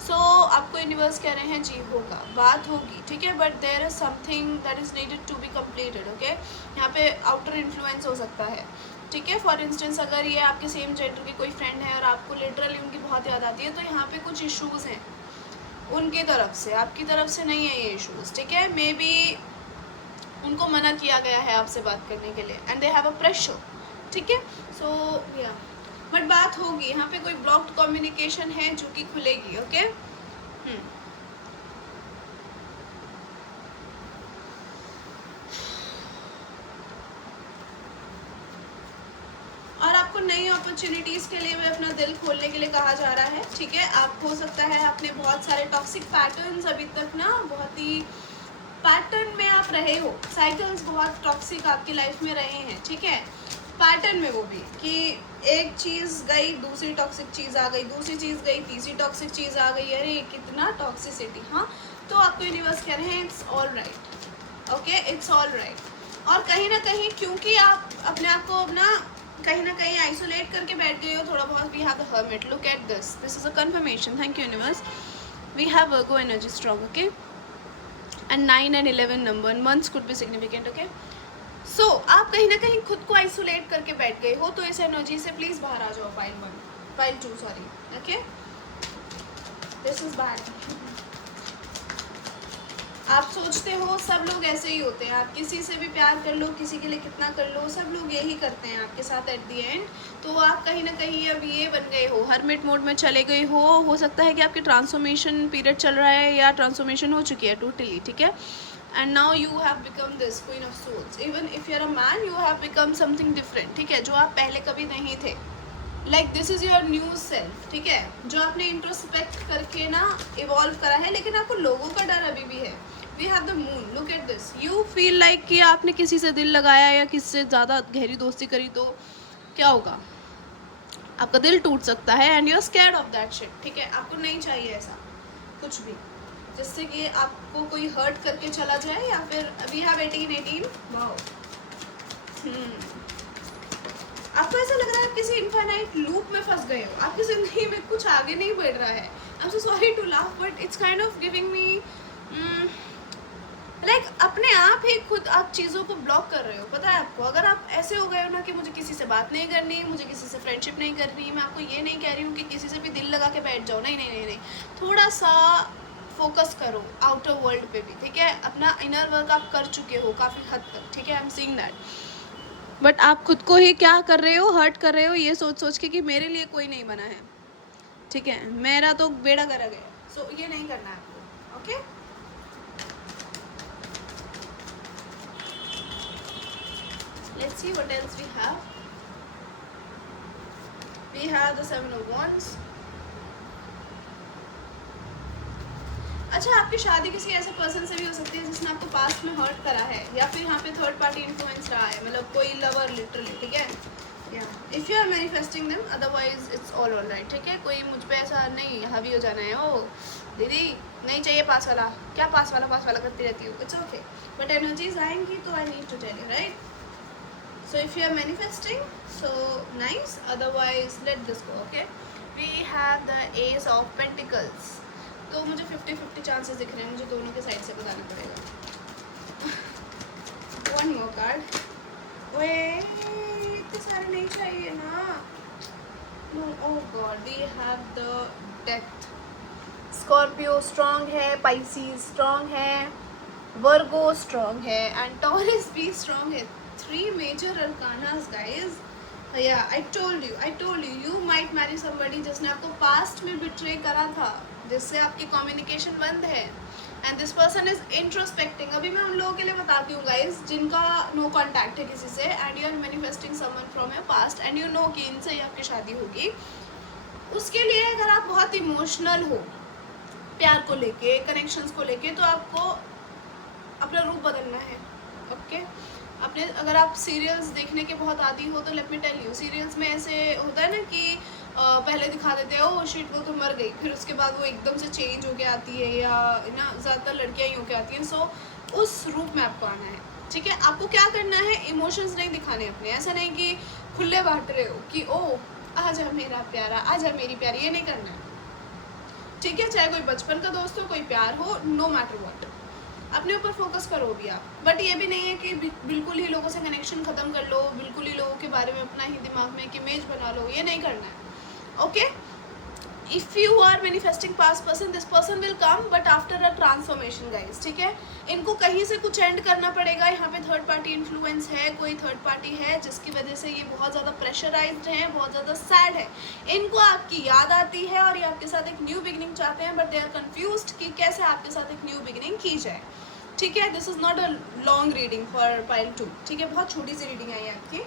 So आपको यूनिवर्स कह रहे हैं जी होगा, बात होगी, ठीक है, but there is something that is needed to be completed, okay. यहाँ पे आउटर इन्फ्लुएंस हो सकता है, ठीक है। फॉर इंस्टेंस अगर ये आपके सेम जेंडर की कोई फ्रेंड है और आपको लिटरली उनकी बहुत याद आती है, तो यहाँ पे कुछ इश्यूज़ हैं उनकी तरफ से, आपकी तरफ से नहीं है ये इश्यूज़, ठीक है। मे बी उनको मना किया गया है आपसे बात करने के लिए and they have a pressure, ठीक है। सो या बट बात होगी, यहाँ पे कोई ब्लॉक्ड कम्युनिकेशन है जो कि खुलेगी, ओके। और आपको नई अपॉर्चुनिटीज़ के लिए भी अपना दिल खोलने के लिए कहा जा रहा है, ठीक है। आप हो सकता है आपने बहुत सारे टॉक्सिक पैटर्न्स अभी तक ना, बहुत ही पैटर्न में आप रहे हो, साइकिल्स बहुत टॉक्सिक आपकी लाइफ में रहे हैं, ठीक है। पैटर्न में वो भी कि एक चीज़ गई, दूसरी टॉक्सिक चीज़ आ गई, दूसरी चीज़ गई, तीसरी टॉक्सिक चीज़ आ गई, अरे कितना टॉक्सिसिटी। हाँ, तो आपको यूनिवर्स कह रहे हैं it's all right, okay, it's all right. और कहीं ना कहीं क्योंकि आप अपने आप को ना कहीं आइसोलेट करके बैठ गए हो थोड़ा बहुत, we have the hermit, look at this is a confirmation, thank you universe. We have Virgo energy strong, okay, and 9 and 11 number months could be significant, okay. So आप कहीं ना कहीं खुद को आइसोलेट करके बैठ गए हो, तो इस एनर्जी से प्लीज़ बाहर आ जाओ, pile 2 sorry, okay, this is bad. आप सोचते हो सब लोग ऐसे ही होते हैं, आप किसी से भी प्यार कर लो, किसी के लिए कितना कर लो, सब लोग यही करते हैं आपके साथ एट दी एंड। तो आप कहीं ना कहीं अब ये बन गए हो, हर्मिट मोड में चले गए हो सकता है कि आपकी ट्रांसफॉर्मेशन पीरियड चल रहा है या ट्रांसफॉर्मेशन हो चुकी है टोटली, ठीक है। And now you have become this queen of souls, even if you are a man you have become something different, ठीक है, जो आप पहले कभी नहीं थे। Like this is your new self, ठीक है, जो आपने इंट्रोस्पेक्ट करके ना इवॉल्व करा है, लेकिन आपको लोगों का डर अभी भी है। We have the moon, look at this, you feel like कि आपने किसी से दिल लगाया या किसी से ज़्यादा गहरी दोस्ती करी तो क्या होगा, आपका दिल टूट सकता है and you are scared of that shit, ठीक है। आपको नहीं चाहिए ऐसा कुछ भी जिससे कि आपको कोई हर्ट करके चला जाए, या फिर वी हैव 18 वाओ। आपको ऐसा लग रहा है आप किसी इनफाइनाइट लूप में फंस गए हो, आपकी ज़िंदगी में कुछ आगे नहीं बढ़ रहा है। I am so sorry to laugh but it's kind of giving me like अपने आप ही खुद आप चीज़ों को ब्लॉक कर रहे हो, पता है आपको। अगर आप ऐसे हो गए हो ना कि मुझे किसी से बात नहीं करनी, मुझे किसी से फ्रेंडशिप नहीं करनी, मैं आपको ये नहीं कह रही हूँ कि किसी से भी दिल लगा के बैठ जाओ, नहीं नहीं नहीं नहीं, थोड़ा सा फोकस करो आउटर वर्ल्ड पे भी, ठीक है। अपना इनर वर्क आप कर चुके हो काफ़ी हद तक, ठीक है, I am seeing that, but आप खुद को ही क्या कर रहे हो, हर्ट कर रहे हो, ये सोच सोच के कि मेरे लिए कोई नहीं बना है, ठीक है, मेरा तो बेड़ा गर्क है। सो ये नहीं करना है आपको, okay. Let's see what else we have. We have the 7 of Wands. अच्छा, आपकी शादी किसी ऐसे पर्सन से भी हो सकती है जिसने आपको पास्ट में हर्ट करा है, या फिर यहाँ पे थर्ड पार्टी इन्फ्लुएंस रहा है, मतलब कोई लवर लिटरली, ठीक है। If you are manifesting them otherwise it's all right, ठीक है। कोई मुझ पे ऐसा नहीं हावी हो जाना है, ओ दीदी नहीं चाहिए पास वाला, क्या पास वाला करती रहती हूँ, इट्स ओके, बट एनर्जीज आएंगी तो I need to tell you, right. So if you are manifesting, so nice, otherwise let this go, okay. We have the Ace of Pentacles. तो मुझे 50-50 चांसेस दिख रहे हैं, मुझे दोनों के साइड से बताना पड़ेगा। One more card. ओए इतने सारे नहीं चाहिए ना। No, oh God, we have the Death. Scorpio strong है, Pisces strong है, Virgo strong है, and Taurus भी strong है। 3 major arcanas, guys. Yeah, I told you, you might marry somebody जिसने आपको past में betray करा था, जिससे आपकी communication बंद है, and this person is introspecting. अभी मैं उन लोगों के लिए बताती हूँ guys जिनका no contact है किसी से, and you are manifesting someone from your past, and you know कि इनसे ही आपकी शादी होगी। उसके लिए अगर आप बहुत इमोशनल हो प्यार को लेके, कनेक्शंस को लेके, तो आपको अपना रूप बदलना है, ओके। अगर आप सीरियल्स देखने के बहुत आदी हो तो let me tell you, serials में ऐसे होता है ना कि पहले दिखा देते हैं ओ शिट वो तो मर गई, फिर उसके बाद वो एकदम से चेंज होके आती है, या ना ज़्यादातर लड़कियाँ ही होके आती हैं। सो उस रूप में आपको आना है, ठीक है। आपको क्या करना है, इमोशंस नहीं दिखाने अपने, ऐसा नहीं कि खुले बांट रहे हो कि ओ आजा मेरा प्यारा, आजा मेरी प्यारी, ये नहीं करना है, ठीक है। चाहे कोई बचपन का दोस्त हो, कोई प्यार हो, नो मैटर व्हाट, अपने ऊपर फोकस करो भी आप। बट ये भी नहीं है कि बिल्कुल ही लोगों से कनेक्शन ख़त्म कर लो, बिल्कुल ही लोगों के बारे में अपना ही दिमाग में एक इमेज बना लो, ये नहीं करना है, okay. If you are manifesting past person, this person will come but after a transformation guys, ठीक है। इनको कहीं से कुछ एंड करना पड़ेगा, यहाँ पे थर्ड पार्टी इन्फ्लुएंस है, कोई थर्ड पार्टी है जिसकी वजह से ये बहुत ज़्यादा प्रेशराइज्ड हैं, बहुत ज़्यादा सैड है, इनको आपकी याद आती है और ये आपके साथ एक न्यू बिगिनिंग चाहते हैं, बट दे आर कन्फ्यूज्ड कि कैसे आपके साथ एक न्यू बिगिनिंग की जाए, ठीक है। This is not a long reading for pile 2, ठीक है, बहुत छोटी सी रीडिंग आई है आपकी।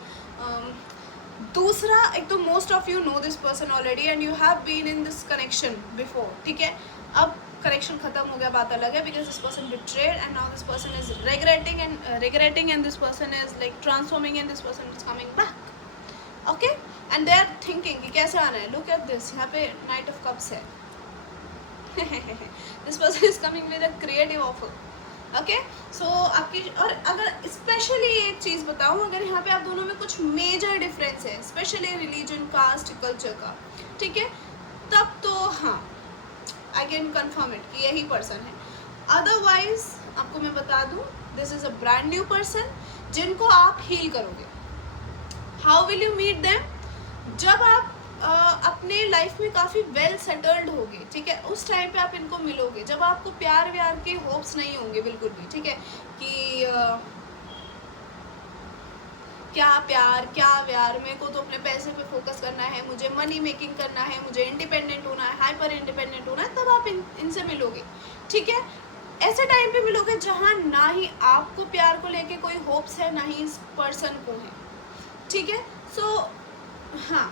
दूसरा, एक तो most of you know this person already and you have been in this connection before, ठीक है। अब कनेक्शन खत्म हो गया, बात अलग है, because this person betrayed and now this person is regretting and this person is like transforming and this person is coming back, okay. And they are thinking कि कैसे आना है, लुक एट दिस, यहाँ पे नाइट ऑफ कप्स है this person is coming with a creative offer, okay. So आपकी, और अगर स्पेशली एक चीज़ बताऊँ, अगर यहाँ पे आप दोनों में कुछ मेजर डिफरेंस है, स्पेशली रिलीजन, कास्ट, कल्चर का, ठीक है, तब तो हाँ आई कैन कन्फर्म इट कि यही पर्सन है। अदरवाइज आपको मैं बता दूँ, this is a brand new person जिनको आप हील करोगे। How will you meet them, जब आप अपने लाइफ में काफ़ी वेल सेटल्ड होगे, ठीक है, उस टाइम पे आप इनको मिलोगे, जब आपको प्यार व्यार के होप्स नहीं होंगे बिल्कुल भी, ठीक है, कि क्या प्यार क्या व्यार, मेरे को तो अपने पैसे पे फोकस करना है, मुझे मनी मेकिंग करना है, मुझे इंडिपेंडेंट होना है, हाइपर इंडिपेंडेंट होना है, तब आप इनसे मिलोगे, ठीक है। ऐसे टाइम पे मिलोगे जहाँ ना ही आपको प्यार को लेके कोई होप्स है, ना ही इस पर्सन को है, ठीक है। सो हाँ,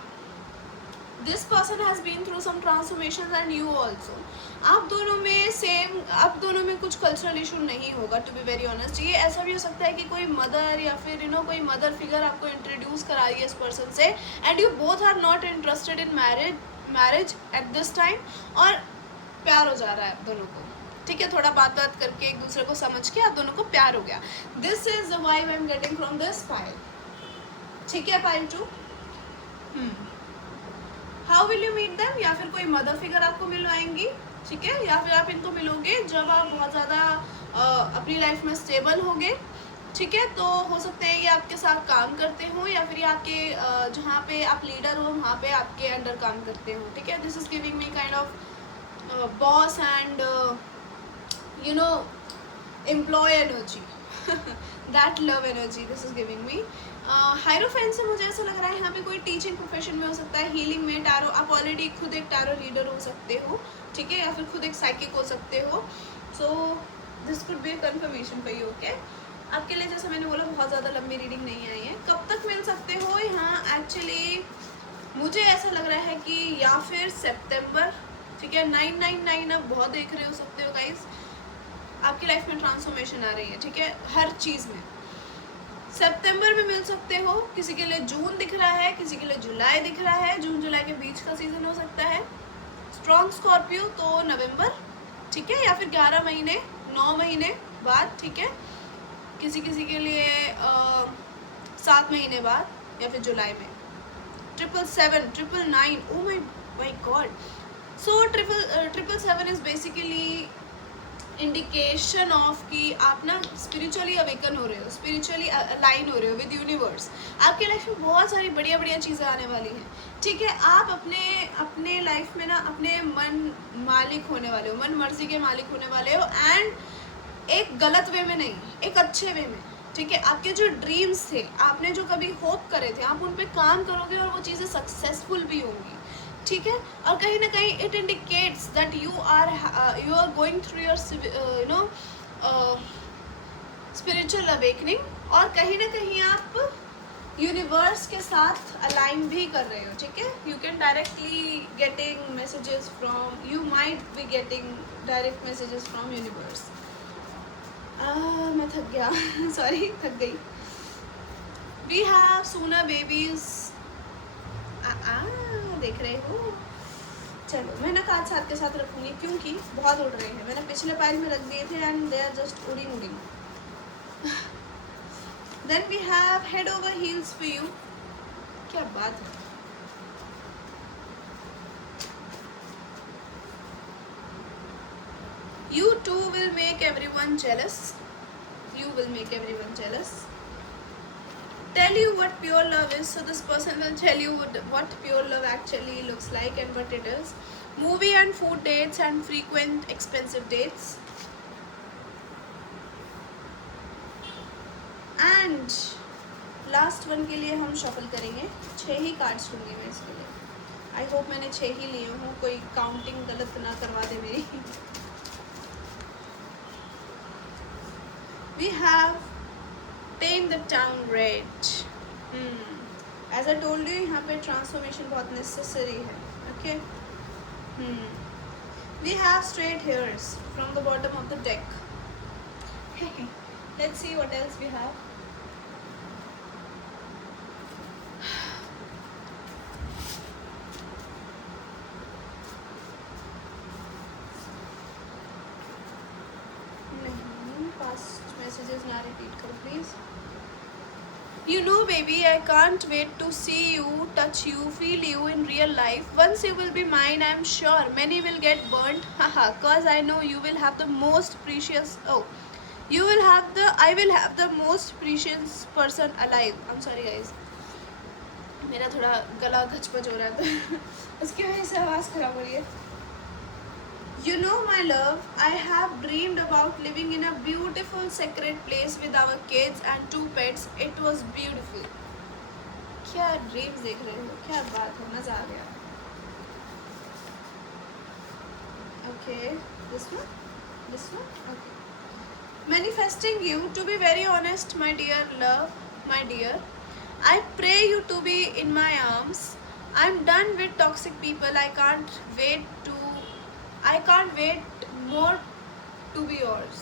this person has been through some transformation and you also. आप दोनों में सेम, आप दोनों में कुछ कल्चरल इशू नहीं होगा, टू बी वेरी ऑनेस्ट। ये ऐसा भी हो सकता है कि कोई मदर या फिर कोई मदर फिगर आपको इंट्रोड्यूस करा रही है इस पर्सन से, and you both are not interested in marriage at this time, और प्यार हो जा रहा है आप दोनों को, ठीक है। थोड़ा बात करके एक दूसरे को समझ के आप दोनों को प्यार हो गया। This is the vibe I am getting from this pile, ठीक है, pile 2। How will you meet them, या फिर कोई मदर फिगर आपको मिलवाएंगी, ठीक है, या फिर आप इनको मिलोगे जब आप बहुत ज़्यादा अपनी लाइफ में स्टेबल होगे, ठीक है। तो हो सकते हैं ये आपके साथ काम करते हो, या फिर ये आपके जहाँ पे आप लीडर हो वहाँ पे आपके अंडर काम करते हो, ठीक है। This is giving me kind of boss and employee energy that love energy this is giving me. Hierophant से मुझे ऐसा लग रहा है यहाँ पे कोई टीचिंग प्रोफेशन में हो सकता है, हीलिंग में, टैरो, आप ऑलरेडी खुद एक टैरो रीडर हो सकते हो, ठीक है, या फिर खुद एक साइकिक हो सकते हो। So this could B confirmation for you, okay. आपके लिए जैसे मैंने बोला बहुत ज़्यादा लंबी रीडिंग नहीं आई है। कब तक मिल सकते हो यहाँ, एक्चुअली मुझे ऐसा लग रहा है कि या फिर सितंबर, ठीक है। 999 आप बहुत देख रहे हो सकते हो गाइज, आपकी लाइफ में ट्रांसफॉर्मेशन आ रही है, ठीक है, हर चीज़ में। सितंबर में मिल सकते हो, किसी के लिए जून दिख रहा है, किसी के लिए जुलाई दिख रहा है, जून जुलाई के बीच का सीजन हो सकता है। स्ट्रॉन्ग स्कॉर्पियो तो नवंबर, ठीक है, या फिर 11 महीने 9 महीने बाद, ठीक है। किसी किसी के लिए 7 महीने बाद, या फिर जुलाई में। 777, 999, oh my God. So 777 is basically indication of कि आप ना स्पिरिचुअली अवेकन हो रहे हो, स्पिरिचुअली अलाइन हो रहे हो विद यूनिवर्स। आपके लाइफ में बहुत सारी बढ़िया बढ़िया चीज़ें आने वाली हैं, ठीक है। आप अपने लाइफ में ना अपने मन मालिक होने वाले हो, मन मर्जी के मालिक होने वाले हो, एंड एक गलत वे में नहीं, एक अच्छे वे में, ठीक है। आपके जो ड्रीम्स थे, आपने जो कभी होप करे थे, आप उन पर काम करोगे और वो चीज़ें सक्सेसफुल भी होंगी, ठीक है। और कहीं ना कहीं it indicates that you are going through your spiritual awakening, और कहीं ना कहीं आप यूनिवर्स के साथ अलाइन भी कर रहे हो, ठीक है। You can directly getting messages from, you might be getting direct messages from universe. मैं थक गया सॉरी, थक गई। वी हैव सूना बेबीज, देख रहे हो। चलो मैं ना कार्ड्स हाथ के साथ रखूँगी क्योंकि बहुत उड़ रहे हैं। मैंने पिछले पाइल में रख दिए थे एंड दे आर जस्ट उड़िंग। Then we have head over heels for you. क्या बात है। You too will make everyone jealous. You will make everyone jealous. Tell you what pure love is, so this person will tell you what pure love actually looks like and what it is. Movie and food dates and frequent expensive dates. And last one के लिए हम shuffle करेंगे। 6 ही cards लूँगी मैं इसके लिए। I hope मैंने 6 ही लिए हूँ, कोई काउंटिंग गलत ना करवा दे मेरी। We have Tame the Town Red. As I told you, यहाँ पे transformation बहुत necessary है. Okay. We have straight hairs from the bottom of the deck. Let's see what else we have. Past messages ना repeat करो please. You know baby, I can't wait to see you, touch you, feel you in real life. Once you will be mine, I'm sure many will get burnt. Haha, cause I know you will have the most precious, I will have the most precious person alive. I'm sorry guys, मेरा थोड़ा गला घचपच हो रहा था उसकी वजह से आवाज़ खराब हो रही है. You know my love, I have dreamed about living in a beautiful sacred place with our kids and 2 pets. It was beautiful. क्या ड्रीम्स देख रहे हो, क्या बात है, मज़ा आ गया. Okay, this one, okay. Manifesting you, to be very honest, my dear love, my dear, I pray you to be in my arms. I'm done with toxic people. I can't wait more to be yours.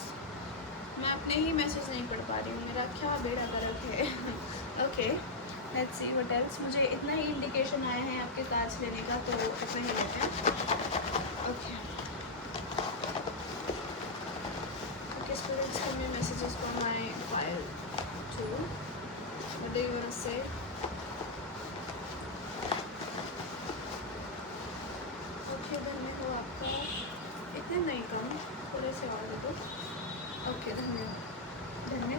मैं अपने ही message नहीं पढ़ पा रही हूँ, मेरा क्या बेड़ा गर्क है. Okay, let's see what else. मुझे इतना ही इंडिकेशन आया है आपके कार्ड्स लेने का, तो इतना ही लेते हैं. Okay okay students, comment messages from my pile two. What do you want to say? इतने नहीं कम, थोड़े से और दे दो. ओके, धन्य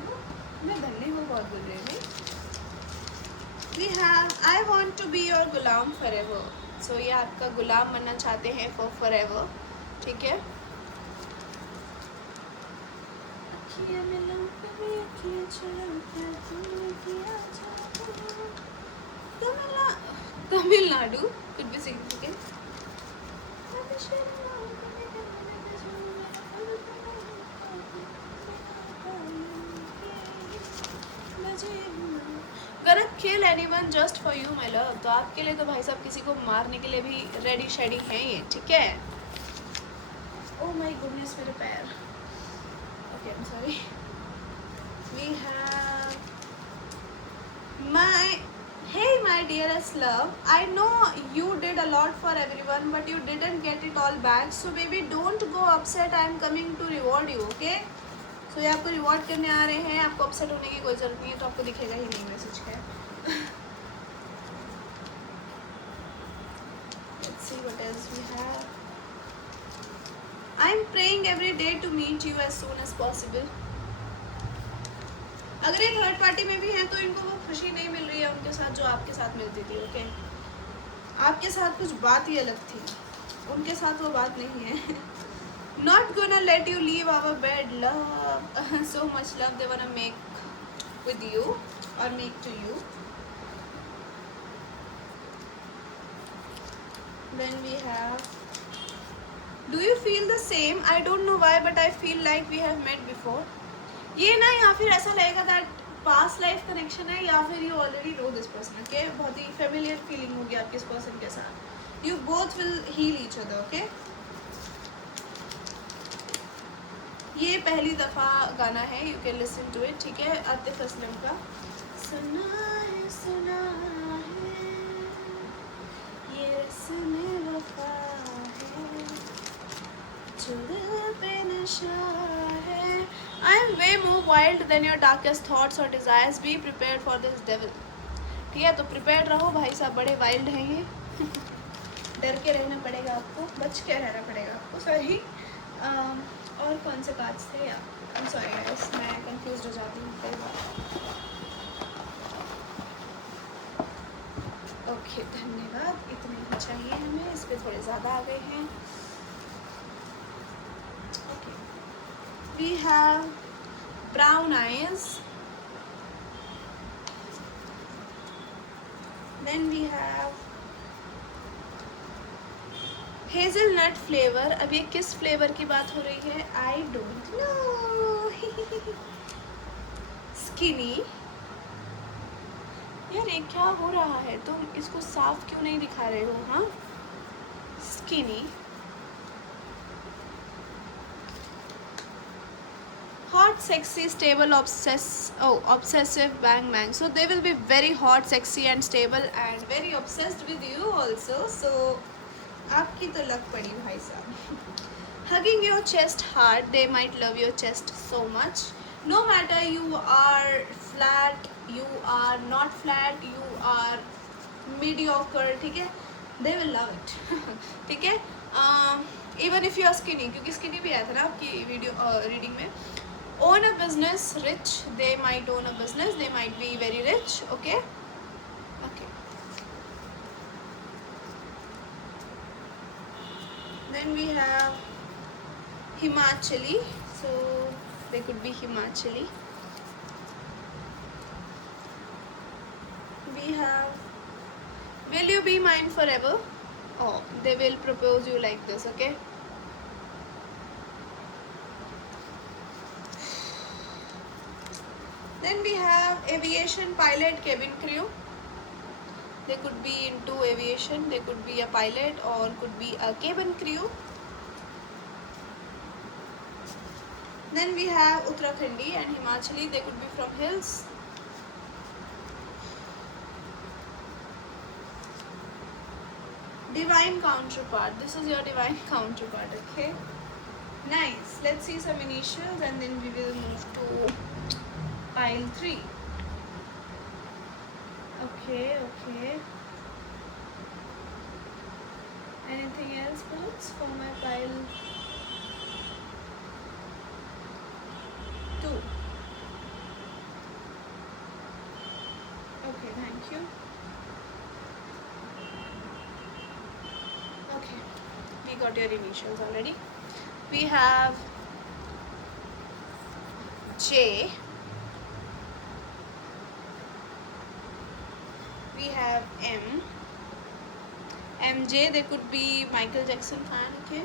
हो, मैं धन्य हो बहुत बोल रही हूँ. We have I want to be your गुलाम फॉर एवर. सो ये आपका गुलाम बनना चाहते हैं फॉर एवर. ठीक है. Tamil Nadu could be significant. Gonna kill anyone just for you, my love. तो आपके लिए तो भाई साहब किसी को मारने के लिए भी रेडी शेडी हैं ये. ठीक है. Oh my goodness, मेरे पैर. Okay, I'm sorry. We have my dearest love. I know you did a lot for everyone, but you didn't get it all back. So baby, don't go upset. I'm coming to reward you. Okay? So ये आपको reward करने आ रहे हैं. आपको upset होने की कोई ज़रूरत नहीं है, तो आपको दिखेगा ही नहीं मैसेज का. Let's see what else we have. I'm praying every day to meet you as soon as possible. अगर ये थर्ड पार्टी में भी हैं तो इनको वो खुशी नहीं मिल रही है उनके साथ जो आपके साथ मिलती थी. ओके, आपके साथ कुछ बात ही अलग थी, उनके साथ वो बात नहीं है. Not gonna let you leave our bed, love. So much love they wanna make with you or make to you. Then we have, do you feel the same? I don't know why, but I feel like we have met before. ये ना, या फिर ऐसा लगेगा that past life connection है, या फिर you already no this person. Okay, बहुत ही फेमिलियर फीलिंग होगी आपके इस पर्सन के साथ. You both will heal each other. Okay, ये पहली दफ़ा गाना है, you can listen to it. ठीक है, आतिफ असलम का. सुना है ये am way more wild than your darkest thoughts or desires. Be prepared for this devil. ठीक है, तो प्रिपेयर रहो भाई साहब, बड़े वाइल्ड हैं ये. डर के रहना पड़ेगा आपको, बच के रहना पड़ेगा आपको. सॉरी. और कौन से कार्ड्स थे यार? आई एम सॉरी गाइस, मैं कंफ्यूज हो जाती हूँ कई बार. ओके, धन्यवाद. इतने ही चाहिए हमें, इस पर थोड़े ज़्यादा आ गए हैं. Okay, we have brown eyes. Then we have hazelnut flavor. अब ये किस फ्लेवर की बात हो रही है? I don't know. Skinny. यार ये क्या हो रहा है? तुम इसको साफ क्यों नहीं दिखा रहे हो? हाँ, skinny. Hot, sexy, stable, obsessive, bang bang. So they will be very hot, sexy and stable and very obsessed with you also. So आपकी तो लग पड़ी भाई साहब. Hugging your chest hard, they might love your chest so much. No matter you are flat, you are not flat, you are mediocre, ठीक है? They will love it. ठीक है? Even if you are skinny, क्योंकि skinny भी आया था ना आपकी वीडियो रीडिंग में. Own a business, rich. They might own a business. They might be very rich. Okay. Okay. Then we have Himachali. So they could be Himachali. We have, will you be mine forever? Oh, they will propose you like this. Okay. Then we have aviation, pilot, cabin crew. They could be into aviation. They could be a pilot or could be a cabin crew. Then we have Uttarakhandi and Himachali. They could be from hills. Divine counterpart. This is your divine counterpart. Okay. Nice. Let's see some initials and then we will move to pile 3. Okay, okay. Anything else, folks, for my pile 2? Okay, thank you. Okay, we got your initials already. We have J. We have M. MJ, they could be Michael Jackson fan, okay?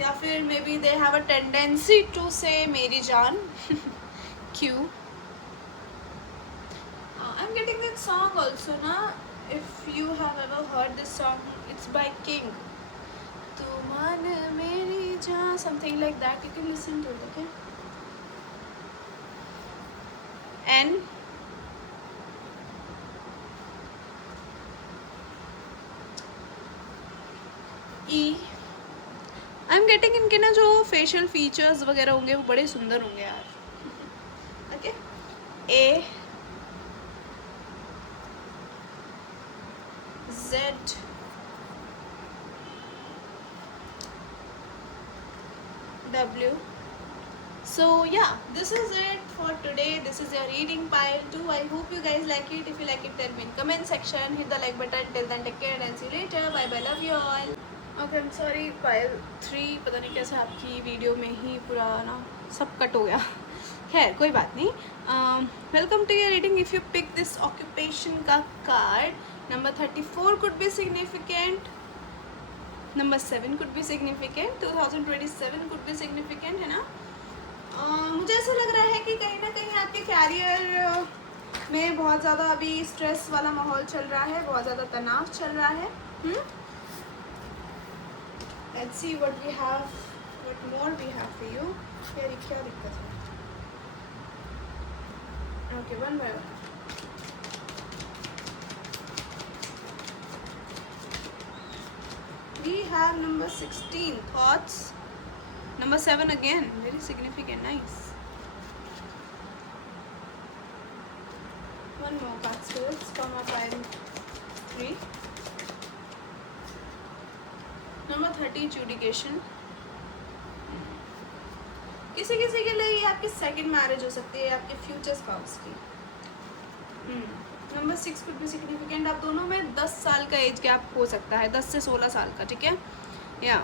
या फिर maybe they have a tendency to say मेरी जान. Q. I'm getting that song also, na? If you have ever heard this song, it's by King. तू मान मेरी जान, something like that. You can listen to it, okay? N. E. I'm getting इनके ना जो facial features वगैरह होंगे वो बड़े सुंदर होंगे यार. Okay. A. Z. W. So yeah, this is it for today. This is your reading pile 2. I hope you guys like it. If you like it, tell me in comment section. Hit the like button. Till then, take care and see you later. Bye bye. Love you all. Okay, I am sorry. Pile 3 पता नहीं कैसे आपकी video में ही पूरा ना सब cut हो गया. खैर कोई बात नहीं. Welcome to your reading. If you pick this occupation का card, number 34 could be significant, number 7 could be significant, 2027 could be significant, है ना? मुझे ऐसा लग रहा है कि कहीं ना कहीं आपके कैरियर में बहुत ज़्यादा अभी स्ट्रेस वाला माहौल चल रहा है, बहुत ज़्यादा तनाव चल रहा है. Let's see what we have, what more we have for you. यार क्या दिक्कत है? Okay, one by one. We have number 16, thoughts. Number 7 again, very significant, nice. One more card spirits from our pile 3. Number 30 adjudication. किसी किसी के लिए ये आपकी सेकंड मैरिज हो सकती है, आपके फ्यूचर स्पाउस की. Number 6 could be significant. आप दोनों में 10 साल का एज गैप हो सकता है, 10 से 16 साल का, ठीक है. या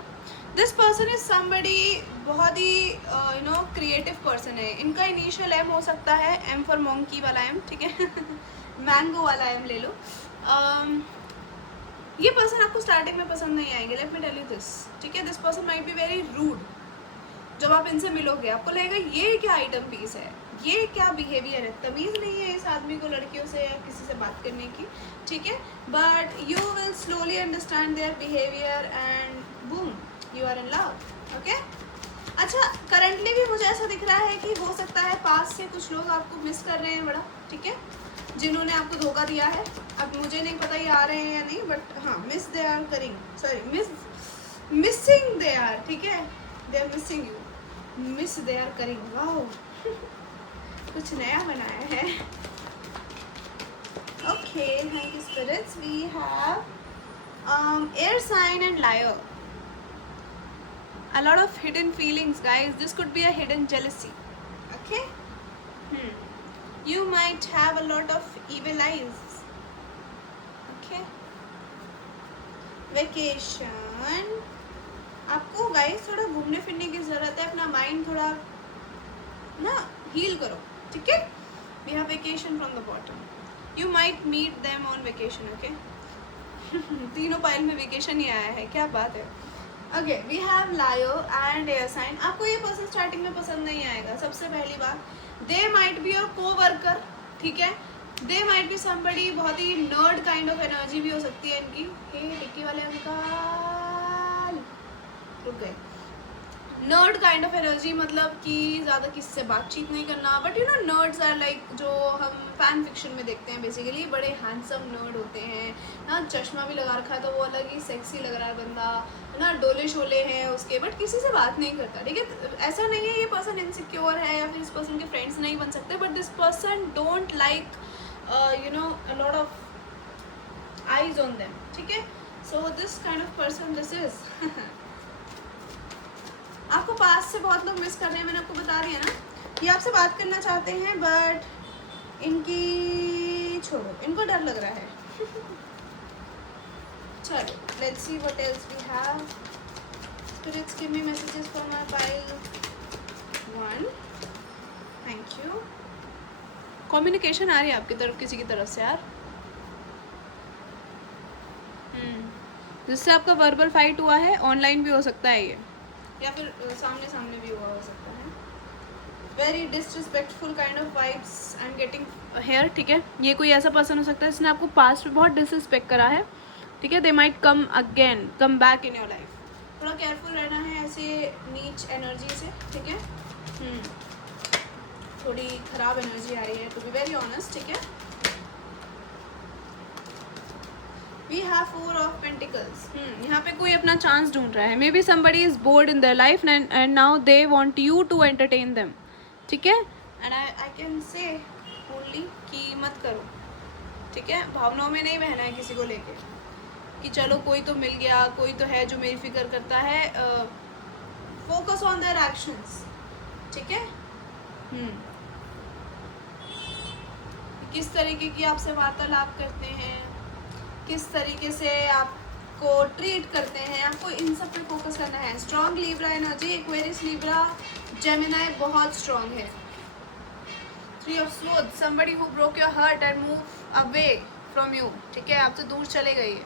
दिस पर्सन इज समबडी बहुत ही क्रिएटिव पर्सन है. इनका इनिशियल एम हो सकता है एम फॉर मोंकी वाला एम, ठीक है. मैंगो वाला एम ले लो. ये पर्सन आपको स्टार्टिंग में पसंद नहीं आएंगे, let me tell you this, ठीक है. This person might be very rude. जब आप इनसे मिलोगे आपको लगेगा ये क्या आइटम पीस है, ये क्या बिहेवियर है, तमीज़ नहीं है इस आदमी को लड़कियों से या किसी से बात करने की, ठीक है. But you will slowly understand their behaviour and boom, you are in love. Okay. अच्छा, करंटली भी मुझे ऐसा दिख रहा है कि हो सकता है पास से कुछ लोग आपको मिस कर रहे हैं बड़ा, ठीक है, जिन्होंने आपको धोखा दिया है. अब मुझे नहीं पता ये आ रहे हैं या नहीं, बट हाँ, miss they are caring, sorry, missing they are, ठीक है, they are missing you, miss they are caring. Wow, कुछ नया बनाया है. Okay, thank you spirits. We have air sign and liar. A lot of hidden feelings, guys. This could be a hidden jealousy. Okay. You might have a lot of evil eyes. Okay. Vacation. आपको guys थोड़ा घूमने फिरने की ज़रूरत है. अपना mind थोड़ा ना हील करो, ठीक है. We have vacation from the bottom. You might meet them on vacation. Okay. तीनों पाइल में वेकेशन ही आया है, क्या बात है. Okay, we have liar and air sign. आपको ये पर्सन स्टार्टिंग में पसंद नहीं आएगा. सबसे पहली बात, दे माइट बी योर को वर्कर, ठीक है. दे माइट बी समबडी, बहुत ही नर्ड काइंड ऑफ एनर्जी भी हो सकती है इनकी. हे टिक्की वाले अंकल रुक गए. नर्ड काइंड ऑफ एनर्जी मतलब कि ज़्यादा किसी से बातचीत नहीं करना. But you know nerds are like जो हम फैन फिक्शन में देखते हैं, बेसिकली बड़े हैंडसम नर्ड होते हैं ना. चश्मा भी लगा रखा है तो वो अलग ही सेक्सी लग रहा है बंदा ना. डोले शोले हैं उसके, बट किसी से बात नहीं करता, ठीक है. ऐसा नहीं है ये पर्सन इनसिक्योर है या फिर इस पर्सन के फ्रेंड्स नहीं बन सकते, but this person don't like you no a lot of eyes on them, ठीक है. So this kind of person this is. आपको पास से बहुत लोग मिस कर रहे हैं, मैंने आपको बता रही है ना. ये आपसे बात करना चाहते हैं बट इनकी छोड़ो, इनको डर लग रहा है. चलो, let's see what else we have. Spirits give me messages for my pile 1. Thank you. Communication आ रही है आपकी तरफ किसी की तरफ से यार. जिससे आपका वर्बल फाइट हुआ है, ऑनलाइन भी हो सकता है ये, या फिर सामने सामने भी हुआ हो सकता है. Very disrespectful kind of vibes I am getting hair, ठीक है. ये कोई ऐसा पर्सन हो सकता है जिसने आपको पास्ट में बहुत डिसरिस्पेक्ट करा है, ठीक है. They might come again, come back in your life. थोड़ा केयरफुल रहना है ऐसे नीच एनर्जी से, ठीक है. थोड़ी ख़राब एनर्जी आ रही है, टू बी वेरी ऑनेस्ट, ठीक है. We have 4 of Pentacles. यहाँ पे कोई अपना चांस ढूंढ रहा है. May be somebody is bored in their life and now they want you to entertain them, ठीक है. And I can say only कि मत करो, ठीक है. भावनाओं में नहीं बहना है किसी को लेके कि चलो कोई तो मिल गया, कोई तो है जो मेरी फिक्र करता है. फोकस ऑन देयर एक्शंस, ठीक है. किस तरीके की आपसे वार्तालाप करते हैं, किस तरीके से आपको ट्रीट करते हैं, आपको इन सब पे फोकस करना है. Strong Libra energy, Aquarius, Libra, Gemini बहुत स्ट्रॉन्ग है. 3 of Swords, somebody who broke your heart and move away from you, ठीक है. आपसे दूर चले गई है